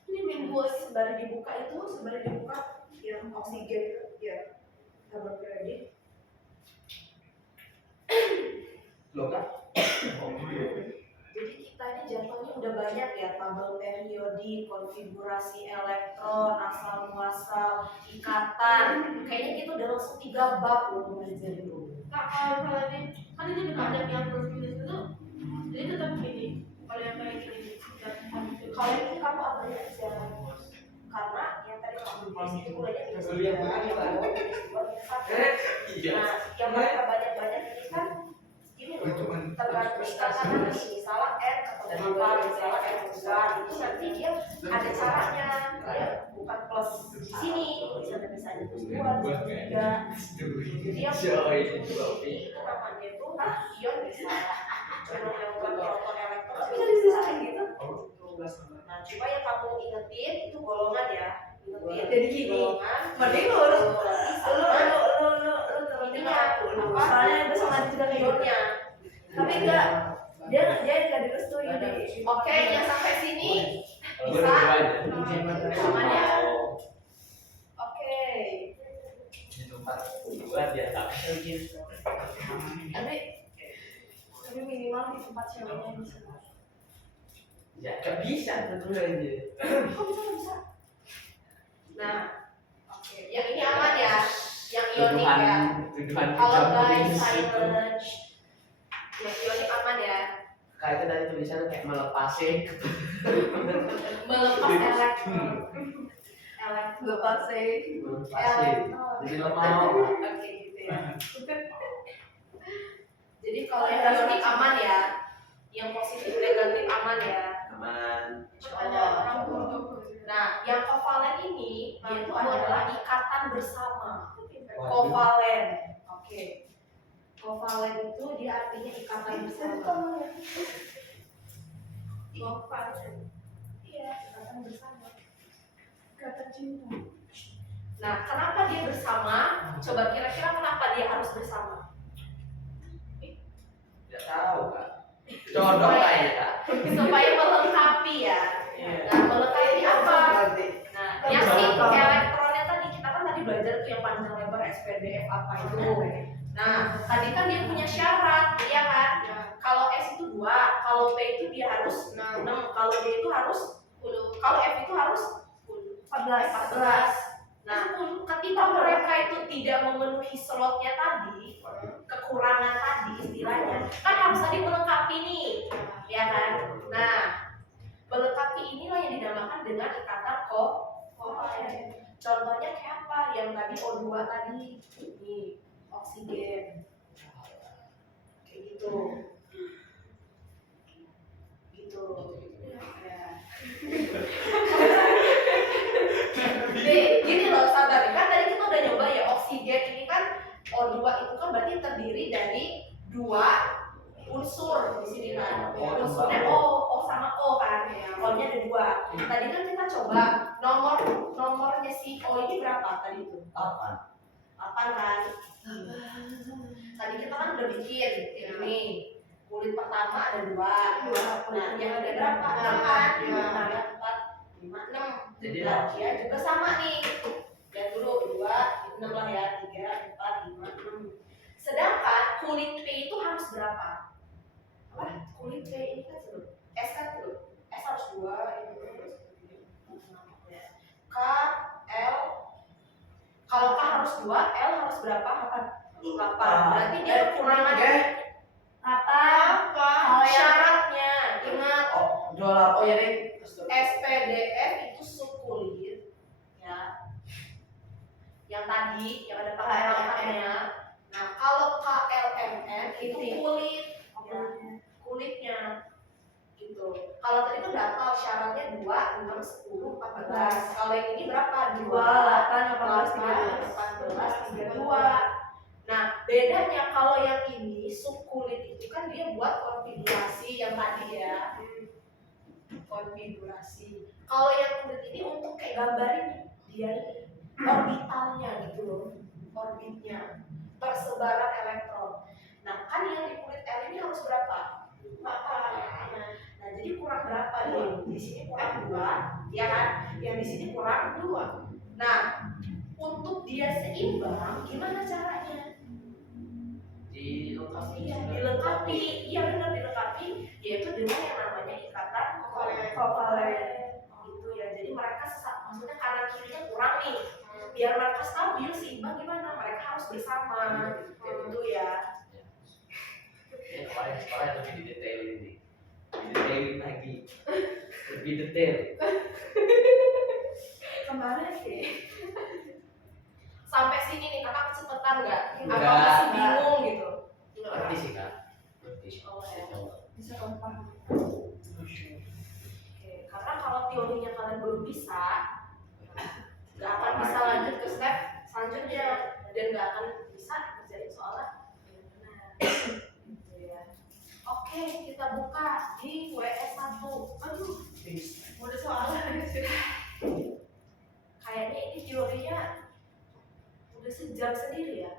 Ini membuat Sembari dibuka yang oksigen ya. Tabel periodik. Loh kan? Jadi kita ini jatuhnya udah banyak ya, tabel periodik, konfigurasi elektron, asal muasal, ikatan. Kayaknya kita udah langsung 3 bab loh belajar itu. Nah, kalau misalnya kan ini udah ada yang plus minus itu, jadi tetap gini. Kalau yang kayak gini, Kalau ini kamu ambilnya siapa? Karena yang tadi kamu tulis itu mulainya minus 3, yang bawah minus 2, minus 1. Iya. Nah, yang mereka banyak-banyak ini kan ini loh, tergantung ikatan nanti. Misalnya N ketemu 4, misalnya N besar, itu nanti dia ada caranya. Dia bukan plus di sini, bisa plus 2, plus 3. Jadi yang itu namanya itu ion bisa. Cuma yang bukan proton elektron bisa dipisahin gitu. Nah, coba yang kamu ingetin itu golongan ya. Ingetin. Jadi gini, golongan. mending lu Ininya apa? soalnya itu sama juga kayak gitu. Ionnya. Tapi enggak, dia nggak direstui di. Oke, yang sampai sini Bisa. aman ya. Oke. Di tempat buat dia tak. Tapi minimal di tempat ceweknya bisa. Ya, gak bisa tentu aja. Kok bisa? Nah, oke. Yang ini aman ya. Yang ionik ya. Tuduhan Kalau kejam guys ini. silent. Yang ionik aman ya. Kayak itu tadi tulisannya kayak melepasin. Melepas elektron. Lepas sih. Melepasin. Jadi lemah. Oke gitu ya. Jadi kalau yang ionik aman ya. Yang positif negatif aman ya. Aman. ada orang bodoh. Nah, yang kovalen ini dia itu adalah ikatan bersama. Waduh. Kovalen. Oke. Kovalen itu dia artinya ikatan bersama. Kovalen. Iya, ikatan bersama. Kata cinta. Nah, kenapa dia bersama? Coba kira-kira kenapa dia harus bersama? Tidak tahu kak. Jodoh kayaknya kak. Supaya melengkapi ya. Nah, melengkapi apa? Nah, yang si elektronnya tadi kita kan tadi belajar tuh yang panjang lebar SPDF apa itu. Nah, tadi kan dia punya syarat, iya kan? Kalau S itu 2, kalau P itu dia harus 6, kalau D itu harus 10, kalau F itu harus 14. Nah, ketika mereka itu tidak memenuhi slotnya tadi, kekurangan tadi istilahnya, kan harus tadi melengkapi nih, ya kan? Nah, melengkapi inilah yang dinamakan dengan ikatan kovalen. Contohnya kayak apa? Yang tadi O2 tadi, nih oksigen, kayak gitu, gitu. Ya. Nih, gini loh sabar, kan tadi kita udah nyoba ya oksigen ini kan O2 itu kan berarti terdiri dari 2 Tadi kan kita coba nomornya si O ini berapa tadi itu? 8. 8 kan? Tadi kita kan udah bikin ini. Kulit pertama ada 2. Nah, yang ada berapa? 6 kan? 4, 5, 6. Jadi Nah, ya juga sama nih. Lihat dulu 2, 6 lah ya. 3, 4, 5, 6. Sedangkan kulit P itu harus berapa? Apa? Kulit P ini kan dulu. S kan dulu. S harus 2, ini harus 3. K, L. Kalau K harus 2, L harus berapa? 8. Berarti dia kekurangan apa? Apa? Syaratnya. Ingat, Oh, jual. Oh ya deh. SPDF itu subkulit ya. Yang tadi yang ada pangkat-pangkatnya. Nah, kalau KLMN itu kulit ya, kulitnya gitu. Kalau tadi kan berapa syaratnya 2, 6, 10, 14. Kalau yang ini berapa? 2, 8, 14, 32. Nah, bedanya kalau yang ini subkulit itu kan dia buat konfigurasi yang tadi ya. Konfigurasi. Kalau yang kulit ini untuk kayak gambarin dia ini orbitalnya gitu loh. Orbitnya, persebaran elektron. Nah, kan yang di kulit L ini harus berapa? 4. Nah, jadi kurang berapa nih? Di sini kurang 2, ya kan? Yang di sini kurang 2. Nah, untuk dia seimbang, gimana caranya? Dilengkapi, iya benar dilengkapi, yaitu dengan yang namanya ikatan kovalen. Gitu ya. Jadi mereka maksudnya kanan kirinya kurang nih. Biar mereka stabil seimbang gimana? Mereka harus bersama. Gitu ya. Ya, kemarin lebih didetailin nih. Didetailin lagi. Lebih detail. Kemarin sih. Sampai sini nih kakak kecepatan nggak? Enggak. Apa masih bingung gitu? Ngerti sih kak. Ngerti. Oh, ya. Bisa kompak. Oke, karena kalau teorinya kalian belum bisa, nggak akan bisa lanjut ke step selanjutnya dan nggak akan bisa kerjain soalnya. Gitu ya. Oke, kita buka di WS1. Aduh, udah soalnya. Kayaknya ini teorinya udah sejam sendiri ya.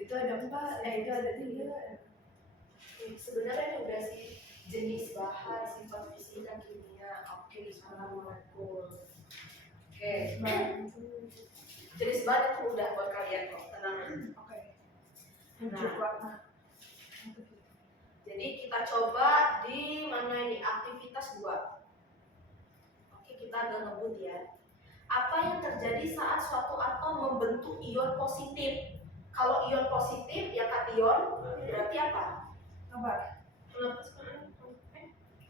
Itu ada 4, itu ada 3. Sebenarnya ini udah sih jenis bahan, sifat fisika, kimia. Oke, sama molekul. Oke, jenis bahan itu udah buat kalian kok, tenang. Oke. 7 warna. Jadi kita coba di mana ini aktivitas 2. Oke, kita agak ngebut ya. Apa yang terjadi saat suatu atom membentuk ion positif? Kalau ion positif ya kation, berarti apa? Apa?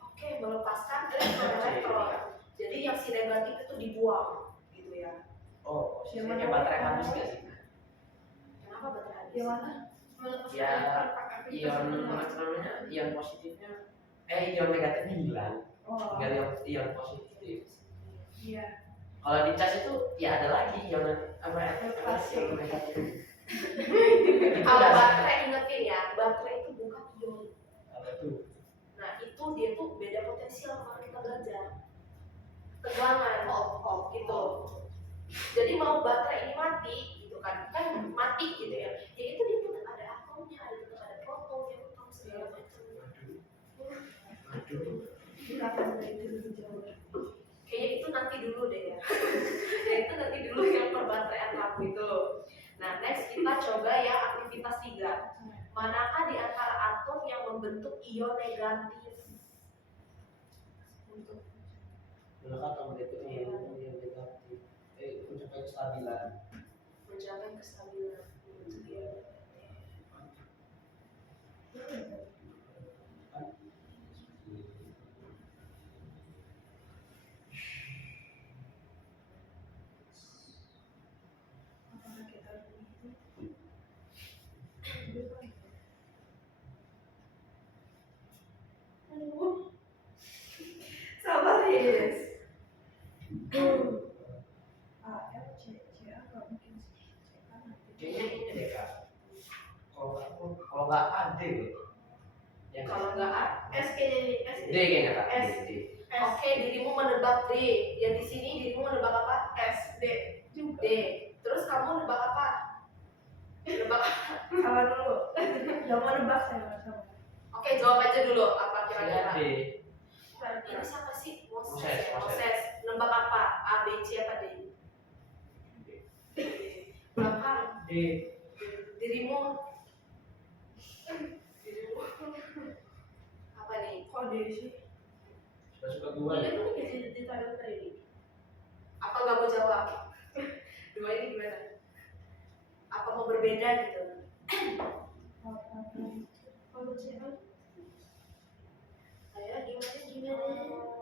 Oke, melepaskan elektron. Jadi yang si negatif itu dibuang, gitu ya. Oh, Yang posisinya mana? baterai habis nggak sih? Kenapa baterai habis? Yang mana? Ya, ion apa namanya? Ion positifnya, ion negatifnya hilang. Oh. Tinggal ion positif. Iya. Kalau di cas itu ya ada lagi ion apa Plastik. ion negatif. Kalau baterai ingetin ya, baterai itu bukan ion. Apa tuh? Nah itu dia tuh beda potensial kalau kita belajar. Tegangan, gitu. Jadi mau baterai ini mati, gitu kan mati gitu ya. Ya itu dia tuh ada atomnya, ada proton, neutron segala macam. Aduh. Kita akan belajar lebih jauh. Kayaknya itu nanti dulu deh ya. Ya itu nanti dulu yang perbateraian kamu itu. Nah, next kita coba ya aktivitas 3. Manakah di antara atom yang membentuk ion negatif? Untuk Maka kamu itu ion negatif. Mencapai kestabilan. mencapai kestabilan. Itu dia. Apakah kita begitu? Sabar Riz. A, L, C, apa mungkin sih? Kayaknya ini deh kak. Kalau nggak ada deh. Yang Kalau nggak A, S kayaknya ini S. D kayaknya kak. S. D. S. Oke, dirimu menebak D. Yang di sini dirimu menebak apa? S. D. Juga. D. Terus kamu nebak apa? Nebak apa? Sama dulu. Gak mau nebak saya sama. Oke, jawab aja dulu apa Saya kira-kira. D. Ini siapa sih? Moses. Moses, Ya, Moses. Moses. Nebak apa? A, B, C apa D? Belakang. D. Dirimu. Dirimu. Apa nih? Kok D sih? Suka gua. Ini tuh ditaruh tadi. Apa nggak mau jawab? Dua ini gimana? Apa mau berbeda gitu? Kalau C apa? Ayo gimana?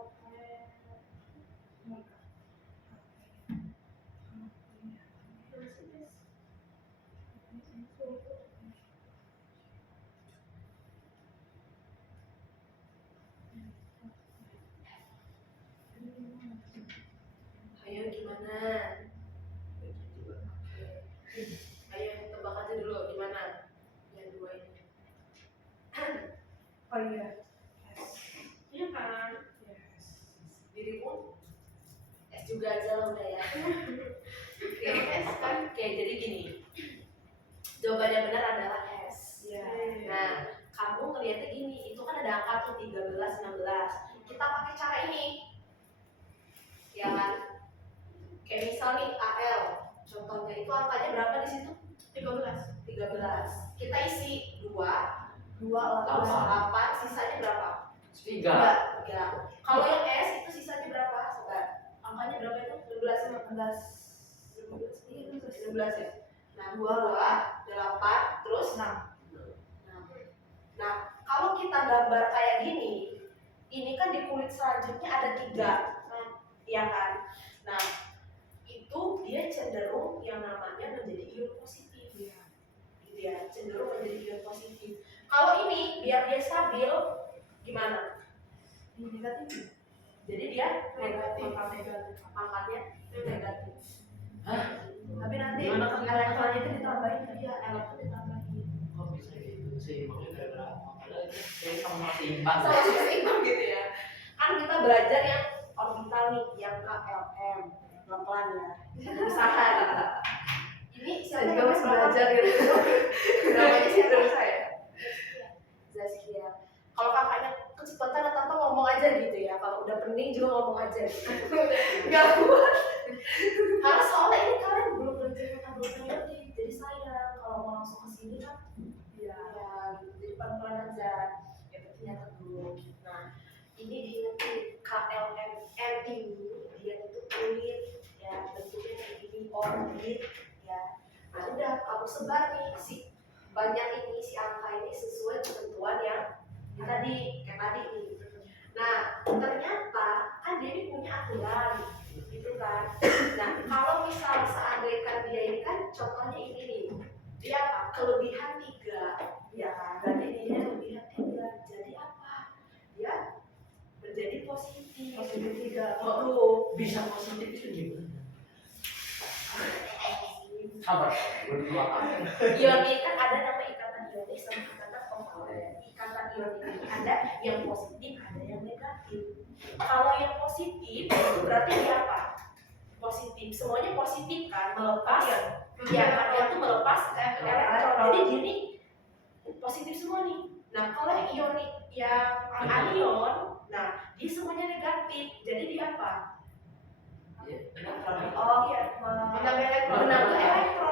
Ayo gimana? Ayo tebak aja dulu gimana? Yang dua ini. Oh iya. Iya kan? Dirimu? S juga aja lah udah ya. Oke, S kan. Oke, jadi gini. Jawabannya benar adalah S. Iya. Nah, kamu ngeliatnya gini, itu kan ada angka tuh 13, 16. Kita pakai cara ini. Ya kan? Kayak misal nih AL. Contohnya itu angkanya berapa di situ? 13. 13. Kita isi 2, 2 terus 8. 8, sisanya berapa? 3. 3. Kalau yang S itu sisanya berapa? Sobat? Angkanya berapa itu? 16 sama 16 ya? Nah, 2, 8, terus 6. Nah, kalau kita gambar kayak gini, ini kan di kulit selanjutnya ada 3, ya kan? Nah, itu dia cenderung yang namanya menjadi ion positif, gitu ya, cenderung menjadi ion positif. Kalau ini biar dia stabil, gimana? Ini negatif. Jadi dia Negatif. pangkatnya negatif. Hah? Tapi nanti Gimana kan? elektron itu ditambahin kan? Dia elektron ditambahin. Kok bisa gitu sih? Makanya gara-gara apa? Padahal itu kayak sama seimbang. Sama seimbang gitu ya. Kan kita belajar yang orbital nih, yang KLM, pelan-pelan ya, usaha gitu. Ini Saya juga masih belajar gitu. namanya sih terus saya. Zaskia. Kalau kakaknya kecepatan atau apa ngomong aja gitu ya. Kalau udah pening juga ngomong aja. Gitu. Gak kuat. Karena soalnya ini kalian belum belajar metode, jadi sayang kalau mau langsung ke sini kan. Ya, gitu. Jadi pelan-pelan aja. Ya pentingnya teguh. Nah, ini diingetin KLMN ini dia itu kulit ya, bentuknya kayak gini, orbit ya. Nah udah kamu sebar nih si banyak ini si angka ini sesuai ketentuan yang tadi kayak tadi ini. Nah ternyata kan dia ini punya aturan gitu kan. Nah kalau misal seandainya dia ini kan contohnya ini nih, dia apa? Kelebihan 3 ya kan, berarti dia kelebihan 3 jadi apa? Dia menjadi positif 3. Oh, Bisa positif itu gimana? Sabar, berdua. ion ini kan ada nama ikatan ionik sama ikatan kovalen. Ikatan ion ini ada yang positif, ada yang negatif. Kalau yang positif itu berarti dia apa? Positif. Semuanya positif kan, melepas. Ya, kalian tuh melepas elektron. Jadi dia ini positif semua nih. Nah, kalau yang ionik yang anion, nah dia semuanya negatif. Jadi dia apa? Oh iya, menambah elektron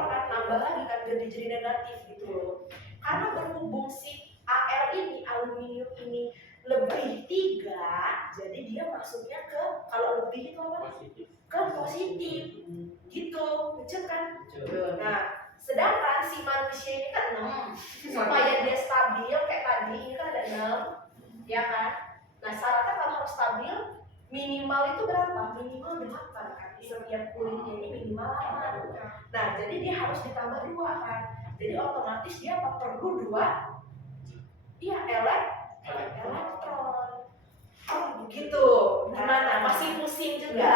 kan, nambah lagi kan jadi negatif gitu loh. Karena berhubung si Al ini, aluminium ini lebih 3, jadi dia masuknya ke, kalau lebih itu apa? Positif. Ke positif gitu, betul kan? Nah, sedangkan si manusia ini kan 6, supaya dia stabil kayak tadi, ini kan ada 6, ya kan? Nah, syaratnya kalau harus stabil, minimal itu berapa? Minimal 8 kan? Setiap kulitnya ini minimal 8. Nah, jadi dia harus ditambah 2 kan? Jadi otomatis dia apa? Perlu 2? Iya, elektron. Oh, begitu. Gimana? Masih pusing juga?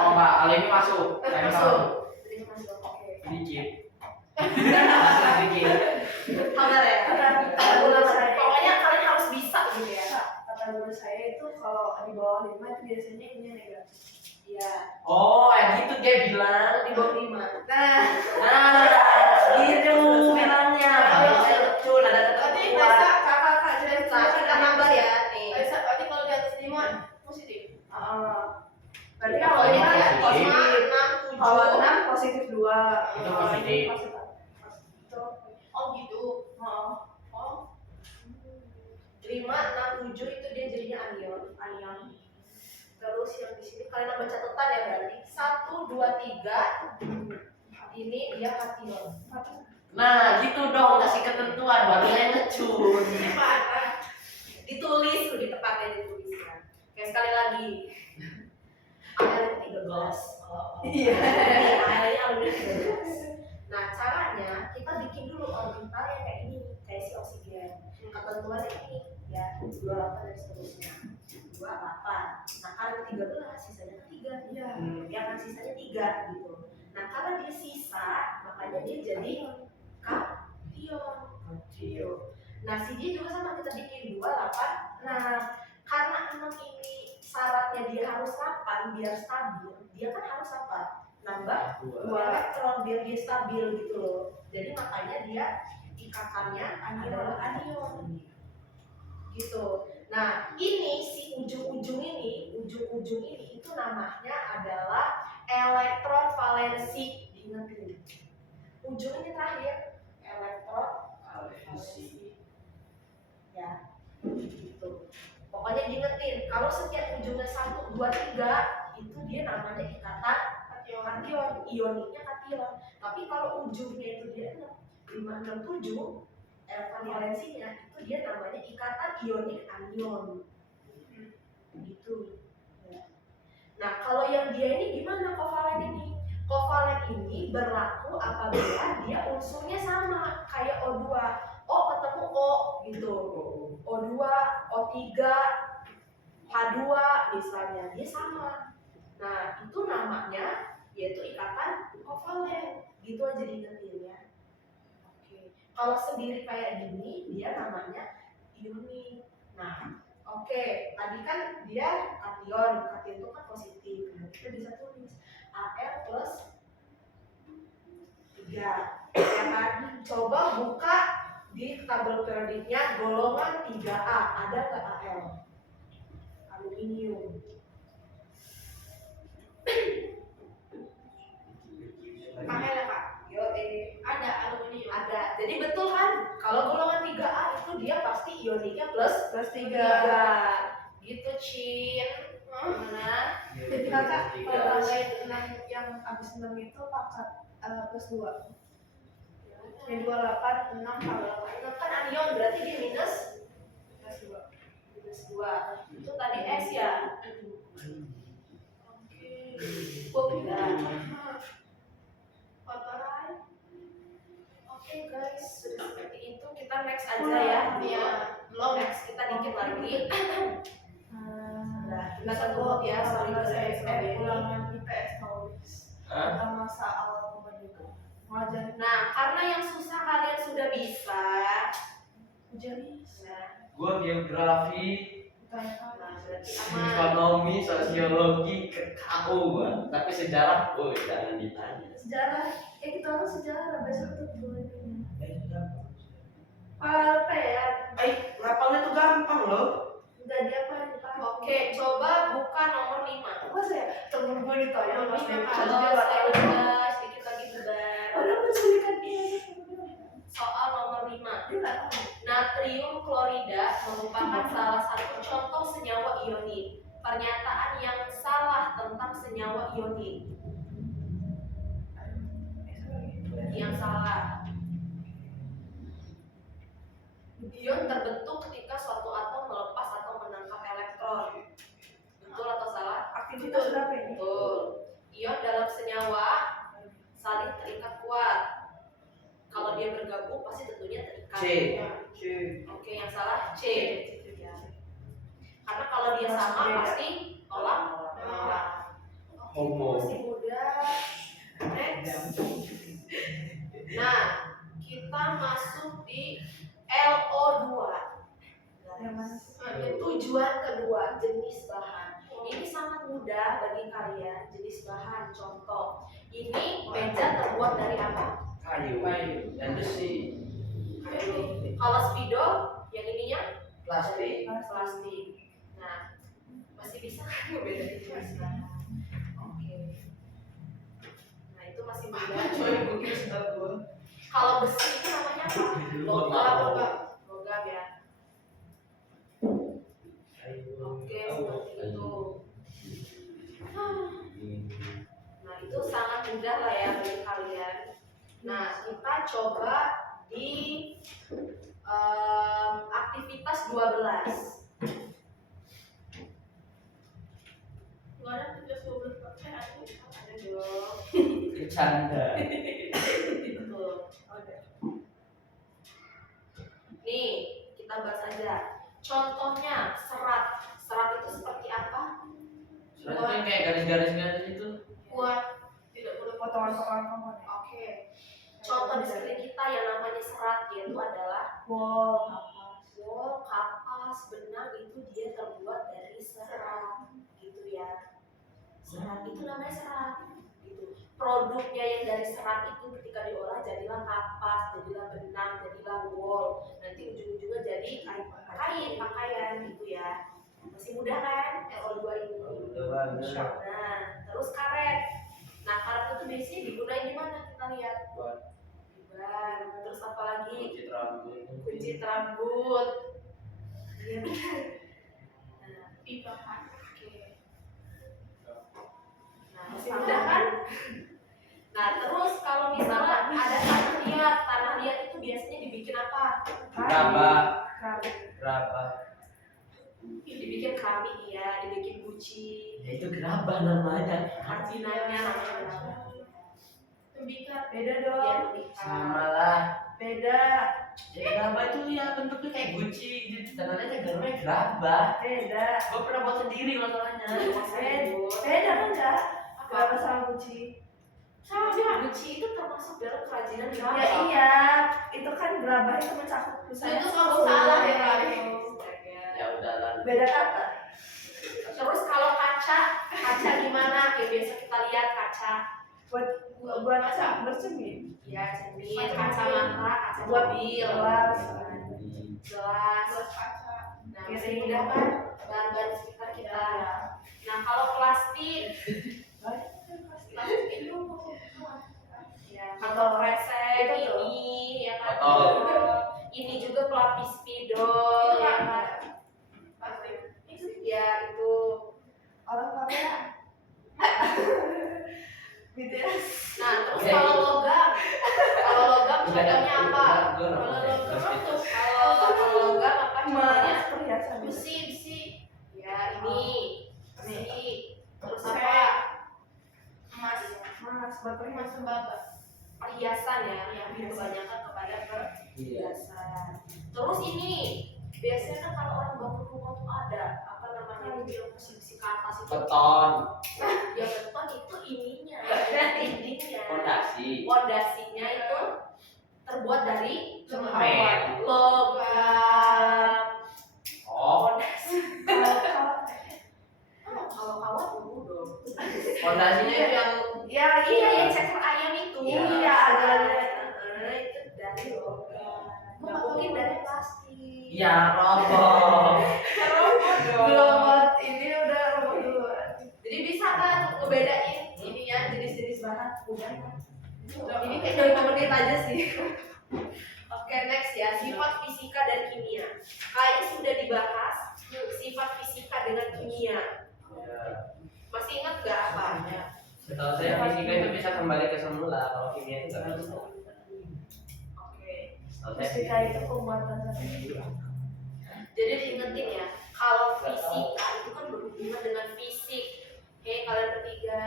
Oh mbak, kali ini masuk. Saya Masuk. tahu. Jadi masuk. Oke. Dikit. Dikit. Kabar ya? Kata guru saya, Pokoknya kalian harus bisa gitu ya. kata guru saya itu kalau di bawah 5 itu biasanya ini negatif. Iya, Oh, gitu dia bilang. di bawah 5. Nah, Nah, gitu bilangnya. Saya betul ada Tadi ketentuan. Raisa, kakak jadi Nah, kita nambah ya nih. Raisa, tadi kalau di atas 5 positif. berarti Ya, kalau Kalau ini lima kan positif. 5, 6, kalau 7. 6 positif 2. Itu positif. Oh gitu. Oh. 5, 6, 7 itu dia jadinya anion. Terus yang di sini kalian nambah catatan ya berarti 1, 2, 3 ini dia kation. Nah, gitu dong kasih ketentuan baru yang ngecun. Ditulis tuh di tempatnya dituliskan. Kayak sekali lagi. Ada 13. Iya. Ada alumni 13. Nah, caranya kita bikin dulu orbital yang kayak ini, kayak si oksigen. Ketentuannya ini ya 28 dan seterusnya. 28. Nah, karena 13 sisanya 3. Iya. Ya kan sisanya 3 gitu. Nah, karena dia sisa, makanya dia jadi kation. Nah, si dia juga sama kita bikin 28. Nah, karena 6 ini syaratnya dia harus 8 biar stabil, dia kan harus apa? Nambah 2 elektron biar dia stabil gitu loh. Jadi makanya dia ikatannya adalah anion. Gitu. Nah, ini si ujung-ujung ini itu namanya adalah elektron valensi. Diingetin. Ujung ini terakhir elektron valensi. Ya, gitu. Pokoknya diingetin, kalau setiap ujungnya 1, 2, 3 itu dia namanya ikatan kation, ioniknya kation. Tapi kalau ujungnya itu dia 5, 6, 7 elektron valensinya itu dia namanya ikatan ionik anion. Gitu. Ya. Nah, kalau yang dia ini gimana kovalen ini? Kovalen ini berlaku apabila dia unsurnya sama kayak O2. O ketemu O gitu. O2, O3, H2 misalnya, dia sama. Nah, itu namanya yaitu ikatan kovalen. Gitu aja diingetin ya. Oke. Kalau sendiri kayak gini, dia namanya ionik. Nah, oke, tadi kan dia kation itu kan positif. Nah, kita bisa tulis Al plus 3. Ya kan? Coba buka di tabel periodiknya golongan 3A. Ada nggak Al? Aluminium. Pakai ya Kak. Yo, Ada aluminium. ada. Jadi betul kan? Kalau golongan 3A itu dia pasti ioniknya plus 3. Gitu, Cin. Gimana? Jadi kakak kalau nilai 6 yang habis 6 itu pangkat plus 2. Yang 28, 6 kalau Itu kan anion berarti dia minus plus 2. minus 2. Itu tadi S ya? Oke. Udah. Kotoran. Oke guys, sudah seperti itu. Kita next aja ya. Iya. Belum. Next kita dikit lagi. Udah. Kita ketemu ya. Sorry guys. Ulangan IPS nulis tentang masa awal kemerdekaan. Ngajar Nah, karena yang susah kalian sudah bisa. jadi Nah, Gua geografi, tanya berarti aman. ekonomi, sosiologi, KO gua. Tapi sejarah, oh jangan ditanya. sejarah. Kita orang sejarah besok tuh boleh. Ya. Rapalnya tuh gampang loh. Udah dia apa yang dipakai? Oke, coba buka nomor 5. Apa sih? Temen gue ditanya mas dia Halo, saya udah sedikit lagi beban. Padahal menculikan dia. Soal nomor 5. Dia nggak tahu. Natrium klorida merupakan salah satu contoh senyawa ionik. Pernyataan yang salah tentang senyawa ionik. Yang salah. Ion terbentuk ketika suatu atom melepas atau menangkap elektron. Betul atau salah? Aktivitas berapa ini? Betul. Ion dalam senyawa saling terikat kuat. Kalau dia bergabung pasti tentunya terikat. C. Oke, yang salah C. Karena kalau dia sama pasti tolak menolak. Homo. Masih muda. Next. Nah, kita masuk di LO2. Yang mana? Tujuan kedua. Jadi jenis bahan. Ini sangat mudah bagi kalian. Jenis bahan, contoh. Ini meja terbuat dari apa? Kayu dan besi. Kalau spidol, yang ininya Plastik. plastik. Nah, masih bisa kan ngebedain jenis bahan? Oke. Nah, itu masih mudah. Kalau besi itu namanya apa? Logam ya. Oke, seperti itu. Nah, itu sangat mudah lah ya bagi kalian. Nah, kita coba di aktivitas 12. Nggak ada tugas 12 pakai aku. Ada dong. Bercanda. Betul. Nih, kita bahas aja. Contohnya serat. Serat itu seperti apa? Surat itu yang kayak garis-garis itu. Buat tidak boleh Potongan-potongan komponen. Oke. Contoh di sekeliling kita yang namanya serat yaitu adalah Wol, wol, kapas, benang itu dia terbuat dari serat, gitu ya. Serat itu namanya serat, gitu. Produknya yang dari serat itu ketika diolah jadilah kapas, jadilah benang, jadilah wol. Nanti ujung-ujungnya jadi kain pakaian, gitu ya. Masih mudah kan? LO2 ini. Udah banget. Nah, terus karet. Nah, karet itu biasanya digunain di mana? Kita lihat. Ban. Terus apa lagi? Kuncit rambut. Kuncit rambut. Iya benar. Nah, pipa kan. oke. Nah, masih mudah kan? Nah, terus kalau misalnya ada tanah liat itu biasanya dibikin apa? Gerabah. karet. Gerabah. Dibikin keramik ya, dibikin guci. Ya itu gerabah namanya. Keracinannya namanya apa? Tembikar. Beda Ya, dong. Sama lah. Beda. Ya gerabah itu ya bentuknya kayak guci gitu. Dan namanya namanya gerabah. Beda. Gue pernah buat sendiri masalahnya. Beda kan enggak? Berapa sama Gucci? Sama guci itu termasuk dalam kerajinan Ya gerabah. iya, itu kan gerabah itu mencakup Itu kamu salah ya, Kak. Ya udahlah. Beda kata. Terus kalau kaca gimana? Kayak biasa kita lihat kaca. Buat bercermin. Ya, cermin, kacamata, kaca Buat mobil, gelas. gelas. Buat kaca. Nah, masih mudah kan bahan-bahan sekitar kita. Nah, kalau plastik, Plastik itu ya kantong kresek Itu tuh. ini, ya kan? Botol. Ini juga pelapis spidol, Itu ya kan? kan? plastik. Ya itu. Orang Korea. Gitu ya. Nah, terus Ya, kalau itu. logam contohnya apa? Kalau logam apa contohnya? Emas perhiasan. Besi. Ya ini. Besi. Terus Oke. apa? Emas. Emas buat Emas perhiasan. tembaga. Perhiasan ya, yang kebanyakan kepada perhiasan. Terus ini biasanya kan kalau orang bangun rumah tuh ada apa namanya itu yang besi ke atas itu. Beton. Ya beton itu ininya, Fondasi. Pondasinya itu terbuat dari Semen. logam. Oh. Pondasi. Kalau kawat dulu dong. Fondasinya itu yang Ya Iya, yang ceker ayam itu. Iya, ada. Itu dari logam. Nggak mungkin dari plastik. ya robot. Robot dong. Belum buat ini udah robot duluan. Jadi bisa kan ngebedain ini ya jenis-jenis bahan? Udah kan? Ini kayak 5 menit aja sih. Oke, next ya, sifat fisika dan kimia. Kayaknya sudah dibahas sifat fisika dengan kimia. Ya. Masih ingat nggak apa? Setahu saya fisika itu bisa kembali ke semula, kalau kimia itu nggak bisa. Oke. Setahu saya Fisika itu pembuatan satu. Jadi diingetin ya, kalau fisika itu kan berhubungan dengan fisik. Oke, kalian bertiga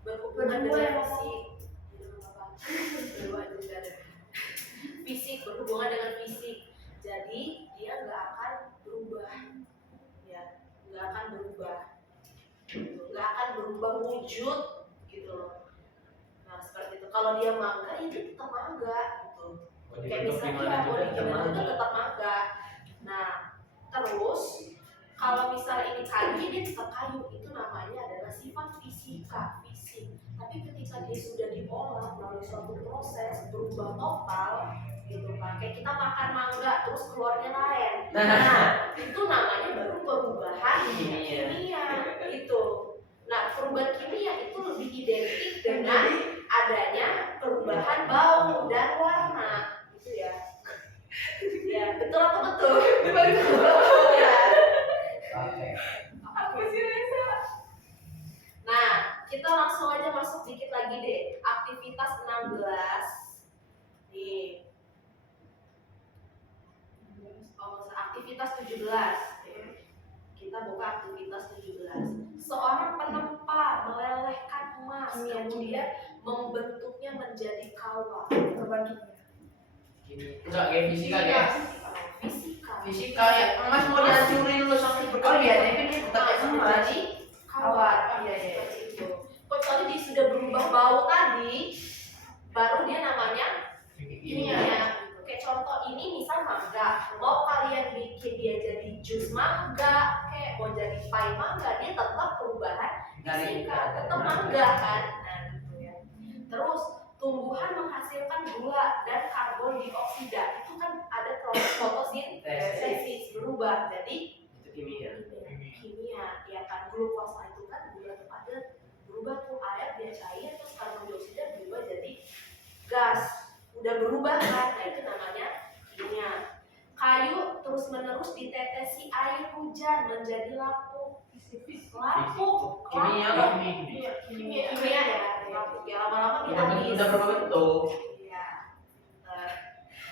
berhubungan Berdua dengan ya, fisik. Berdua juga ada. Fisik berhubungan dengan fisik. Jadi dia nggak akan berubah, ya, nggak akan berubah, nggak akan berubah wujud, gitu loh. Nah seperti itu. Kalau dia mangga, ya dia tetap mangga, gitu. Kayak misalnya ya, mau dikirim juga tetap mangga. Nah, terus Kalau misalnya ini kayu, dia tetap kayu. Itu namanya adalah sifat fisika, fisik. Tapi ketika dia sudah diolah melalui suatu proses berubah total, gitu kan. Kayak kita makan mangga terus keluarnya lain. Nah, itu namanya baru perubahan kimia. Itu. Nah, perubahan kimia itu lebih identik dengan adanya perubahan bau dan warna, gitu ya. Ya, betul atau betul? Betul ya. Oke. Apa sih Reza? Nah, kita langsung aja masuk dikit lagi deh. Aktivitas 16. Nih. Oh, aktivitas 17. Kita buka aktivitas 17. Seorang penempa melelehkan emas, kemudian membentuknya menjadi kawah. Enggak kayak fisika ya. Fisika. Fisika ya, emas mau dihancurin lu sampai berkali. Tapi dia tetap emas. Jadi kawat, Iya, iya. seperti itu. Kecuali dia sudah berubah bau tadi, baru dia namanya kimia. Kayak contoh ini misal mangga, mau kalian bikin dia jadi jus mangga, kayak mau jadi pie mangga, dia tetap perubahan fisika, tetap mangga kan. Nah, gitu ya. Terus tumbuhan menghasilkan gula dan karbon dioksida, itu kan ada proses fotosintesis berubah jadi Itu kimia. kimia, ya kan. Glukosa itu kan gula ada berubah tuh air dia cair, terus karbon dioksida berubah jadi gas, udah berubah kan. Nah, itu namanya kimia. Kayu terus menerus ditetesi air hujan menjadi lapuk. Lapuk, Kimia lapuk. kimia. Kimia ya, lapuk ya, lama-lama dia habis. Udah berapa bentuk? Iya.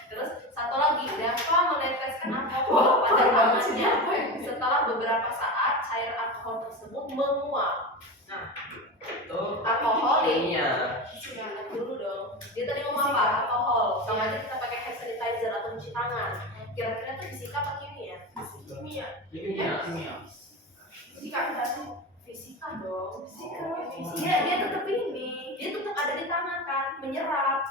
Terus satu lagi, dapat meneteskan alkohol pada tangannya. Setelah beberapa saat, cair alkohol tersebut menguap. Nah, Itu alkohol kimia. Ingat dulu dong. Dia tadi ngomong apa? Alkohol. Sama aja kita pakai hand sanitizer atau cuci tangan. Kira-kira itu fisika apa kimia? Kimia. Kimia. Fisika fisika dong. Fisika. Dia tetap ini. Dia tetap ada di tangan kan, menyerap.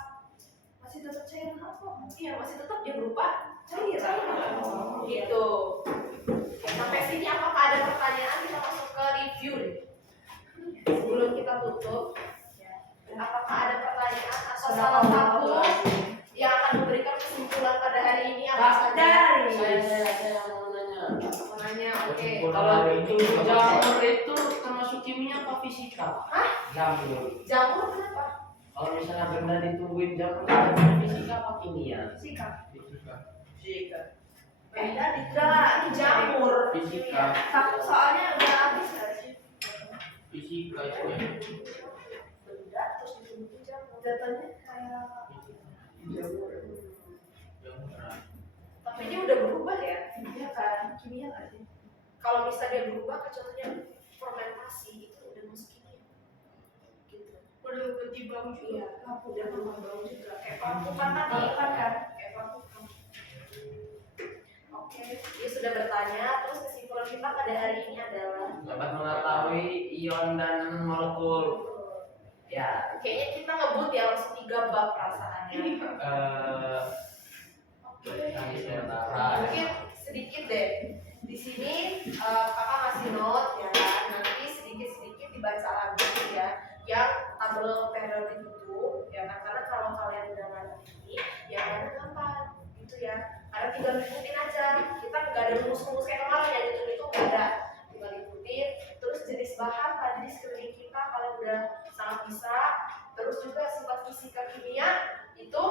Masih tetap cairan apa? Iya, masih tetap dia berupa Cairan. gitu. Sampai sini apakah ada pertanyaan? Kita masuk ke review deh. Sebelum kita tutup, apakah ada pertanyaan atau salah satu yang akan memberikan kesimpulan pada hari ini apa saja? Saya mau nanya. Mau nanya, oke. Kalau itu jamur itu termasuk kimia apa fisika? Hah? Jamur. Jamur kenapa? Kalau misalnya benda ditungguin jamur, itu fisika apa kimia? Fisika. Fisika. Beda di jamur. Fisika. Kamu soalnya udah habis nggak sih? Fisika itu ya. Benda terus ditumbuhin jamur. Jatuhnya kayak Jamur. Tapi dia udah berubah ya. kimia kan? Kimia nggak sih? Kalau misalnya dia berubah, contohnya fermentasi itu udah masuk kimia. Gitu. Udah ganti bau juga. Iya, udah berubah bau juga. Kayak pamukan tadi kan? Kayak pamukan. Oke, dia sudah bertanya. Terus kesimpulan kita pada hari ini adalah Dapat mengetahui ion dan molekul. Ya. kayaknya kita ngebut ya langsung 3 bab perasaannya. Nanti sementara. Mungkin sedikit deh. Di sini kakak ngasih note ya kan. Nanti sedikit-sedikit dibaca lagi ya. Yang tabel periodik itu ya kan. Karena kalau kalian udah ngerti ini, ya karena gampang gitu ya. Karena tinggal ngikutin aja. Kita nggak ada rumus-rumus kayak kemarin yang itu nggak ada. Tinggal ikutin. Terus jenis bahan tadi di sekeliling kita kalian udah sangat bisa. Terus juga sifat fisika kimia itu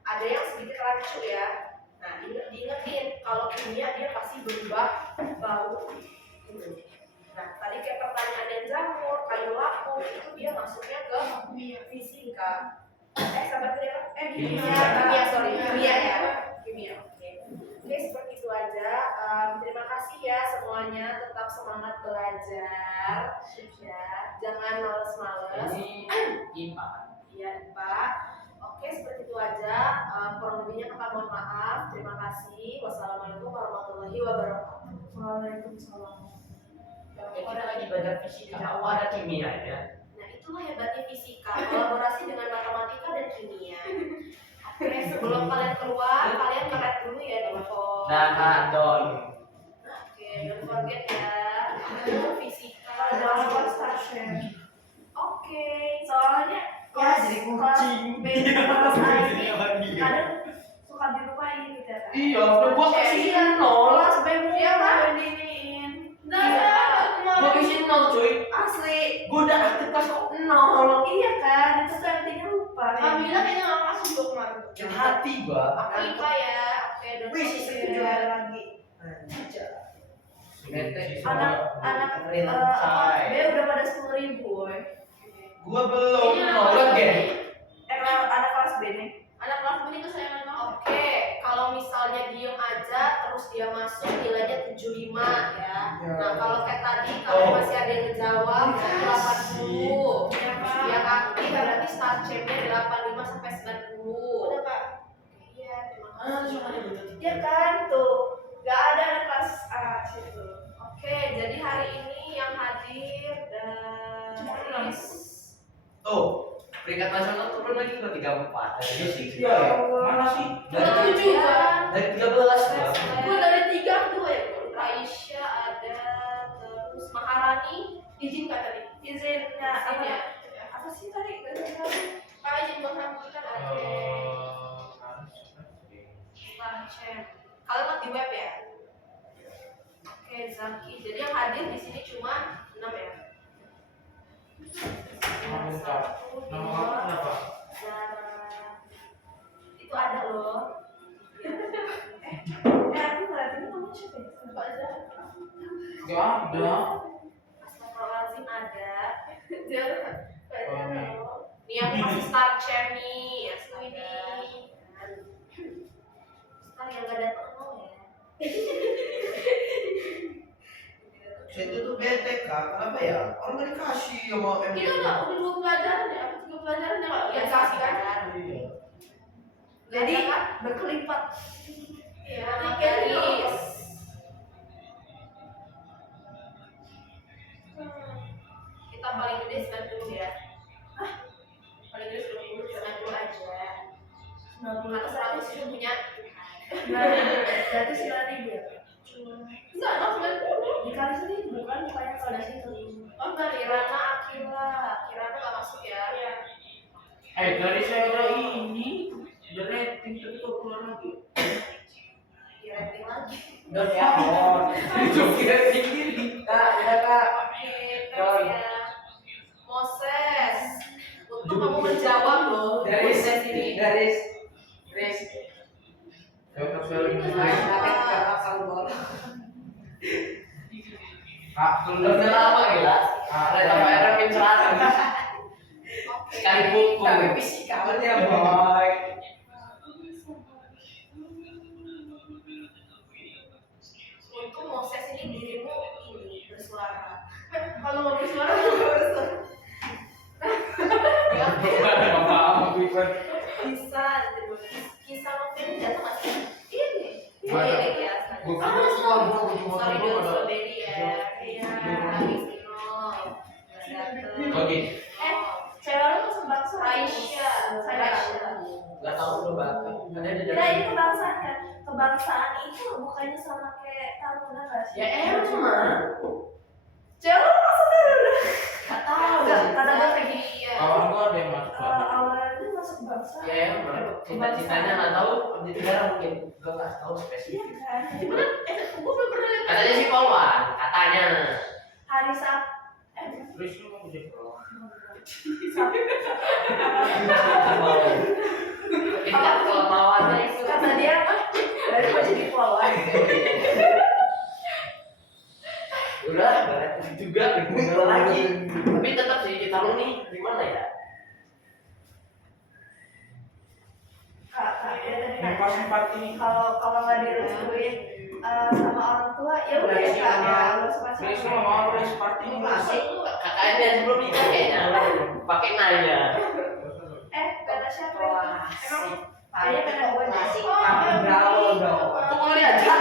ada yang sedikit rancu ya. Nah, diingetin kalau kimia dia pasti berubah bau gitu. Nah, tadi kayak pertanyaan jamur, kayu lapuk itu dia masuknya ke fisika. Sahabat kimia, sorry, kimia ya. Kimia, oke. Oke, seperti itu aja. Terima kasih ya semuanya, tetap semangat belajar. Ya, jangan males-males. Ini IPA. Iya, Pak. Oke, seperti itu aja. Kurang lebihnya kakak mohon maaf. Terima kasih. Wassalamualaikum warahmatullahi wabarakatuh. Waalaikumsalam. Ya, kita lagi belajar fisika. Oh, ada kimia ya. Nah, itulah hebatnya fisika, kolaborasi dengan matematika dan kimia. Oke, sebelum kalian keluar, kalian nge-read dulu ya di info. Dan adon. Oke, don't forget ya. si kelas kucing. B kelas A ini kadang suka dilupain gitu ya kan. Iya, gua kasih nol. Kelas B Iya mulu kan? yang diiniin. Nah, Iya. Gua kasih nol cuy. Asli. Gua udah aktif kelas kok nol. Iya kan, itu tuh artinya lupa. Kamila kayaknya nggak masuk dua kemarin. Yang hati gua. Aku IPA ya. Oke, dan Wih, sistem juara lagi. Anak apa, B udah pada 10.000 woy. Gua belum Ini nol anak lagi. Anak kelas B nih. Anak kelas ini kesayangan kamu. Oke, kalau misalnya diem aja terus dia masuk nilainya 75 ya. Nah, kalau kayak tadi kalau masih ada yang ngejawab 80. Yang aktif berarti start chain-nya 85 sampai 90. Udah Pak. Iya, terima kasih. Ya kan tuh, nggak ada anak kelas A situ. Oke, jadi hari ini yang hadir dari Tuh, peringkat nasional turun lagi ke 34. Dari sih. Ya Allah. Mana sih? Dari 7 Pak. Dari 13 gua. Gue dari 3 2 ya. Raisya ada, terus Maharani. Izin Kak tadi. Izinnya apa? Ya. Apa sih tadi? Nggak tahu. Pak izin buat sambutan ada. Start chain. Kalian lihat di web ya? Oke, Zaki. Jadi yang hadir di sini cuma 6 ya. Satu, Nama dua, kamu kenapa? Zara. Itu ada loh. Aku ngeliatin namanya siapa ya? Pak Zah. Gak ada. Astagfirullahaladzim ada. Jangan. Pak Zah. Nih aku kasih start chain nih. Astaga. Star yang gak datang mau ya. Saya itu tuh bete kak, kenapa ya? Orang gak dikasih sama MD. Kita udah 2 pelajaran ya, apa 3 pelajaran ya Kak? Ya Ya kasih kan? kan. Iya. Jadi berkelipat. Iya, Tiga guys. Kita paling gede 90 ya. Paling gede 90 aja. 90 Atau 100 itu punya. Berarti 9.000 ya? Enggak, no, 90. Dikali 1.000 kan banyak kalau di situ. Oh, enggak ya. Kirana Akila. Kirana gak masuk ya. Iya. Dari saya ada ini, ada rating tapi kok keluar lagi. Di rating lagi. Dan ya, itu kira tinggi. Kak, udah kak. Oke, terus ya. Moses. Untuk kamu menjawab loh. Moses ini. Garis. Dokter Shelly Kak, udah lama gila. Ada bayar pencerahan. Oke. Sekali buku. Tapi fisikalernya baik. Untuk Moses ini dirimu ini bersuara. Kalau mau bersuara, Bisa. Kisah novel jatuh nggak sih? Ini. Ada. Ini ya. Gua kira suka cuma Sorry belum dulu ada. strawberry ya. Iya. Lagi Sinol. Oke. Cewek lu masuk bangsa. Raisya. Raisya. Gak tahu lu baca. Ada di Nah ini kebangsaan kan. Kebangsaan itu bukannya sama kayak Taruna nggak sih? Ya emang. Cewek lu masuk Taruna. Gak tahu. Kata gue kayak Zaki, gini. iya. Kawan gua ada yang masuk. Awalnya masuk bangsa. Ya emang. Cita-citanya nggak tahu. Di negara mungkin. Gua nggak tahu Iya spesifik. kan. gimana? Gue belum pernah lihat. Katanya sih Polwan. Katanya. Hari Sabtu. Terus lu mau jadi Polwan. Tingkat kelemawan. Kata dia dari mau jadi pelawan. Udah, berat juga dibunuh lagi. Tapi tetap sih kita lu nih gimana ya? Kak, dia tadi Yang pas nanya, simpati. kalau nggak direstuin sama orang tua ya udah ya kak ya lu suka Terus sama mau terus simpati Masih. kakaknya sebelum nikah kayaknya pakai nanya. kata siapa Wah, emang kayaknya kata gue Masih. Bravo dong. Kok mau diajak?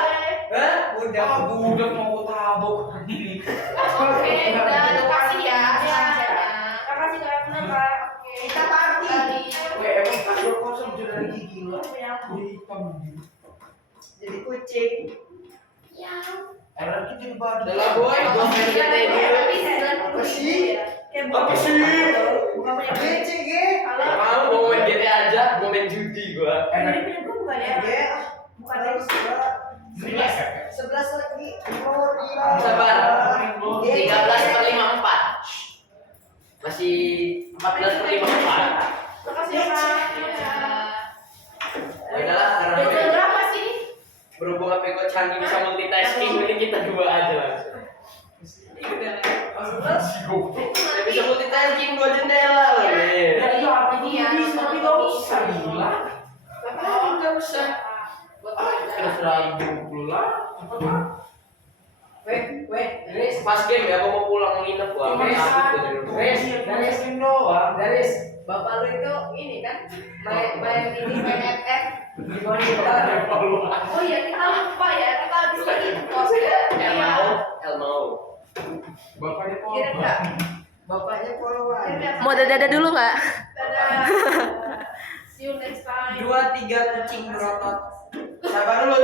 Eh, Udah budak mau tabok ini. Oke, udah ada kasih ya. Sarannya. makasih kak kenapa Oke, kita party. Weh, emang kasur kosong sudah lagi gila. punya aku Jadi hitam. jadi kucing Ya. Enak kita jadi badan. Udah lah, boy, gua main GTA dulu. Tapi 90 Apa sih? kayak Apa sih? Bukan punya gue. GCG. Halo. Mau mau main GTA aja, mau main judi gua. Ini punya gue bukan ya? Bukan ya? 11 lagi. Oh, gila. Sabar. 13/54. Masih 14/54. Makasih ya Kak. Ya udahlah, karena Jam berapa sih? berhubung HP gua canggih bisa multitasking, mending kita dua aja langsung. Saya bisa multitasking dua jendela loh. Ya iya apa ini Iya, bisa tapi nggak usah bilang. Nggak usah. Buat Terserah ibu pulang. Pas game ya, gua mau pulang nginep gua. Cuma satu. Garis doang. Garis. Bapak lu itu ini kan main FF di monitor. Oh iya, kita lupa ya, kita habis lagi post ya. El mau, El mau. Bapaknya Kirim nggak? Bapaknya followan. Mau dadah dulu nggak? Dadah. See you next time. 2 3 kucing berotot. Sabar dulu.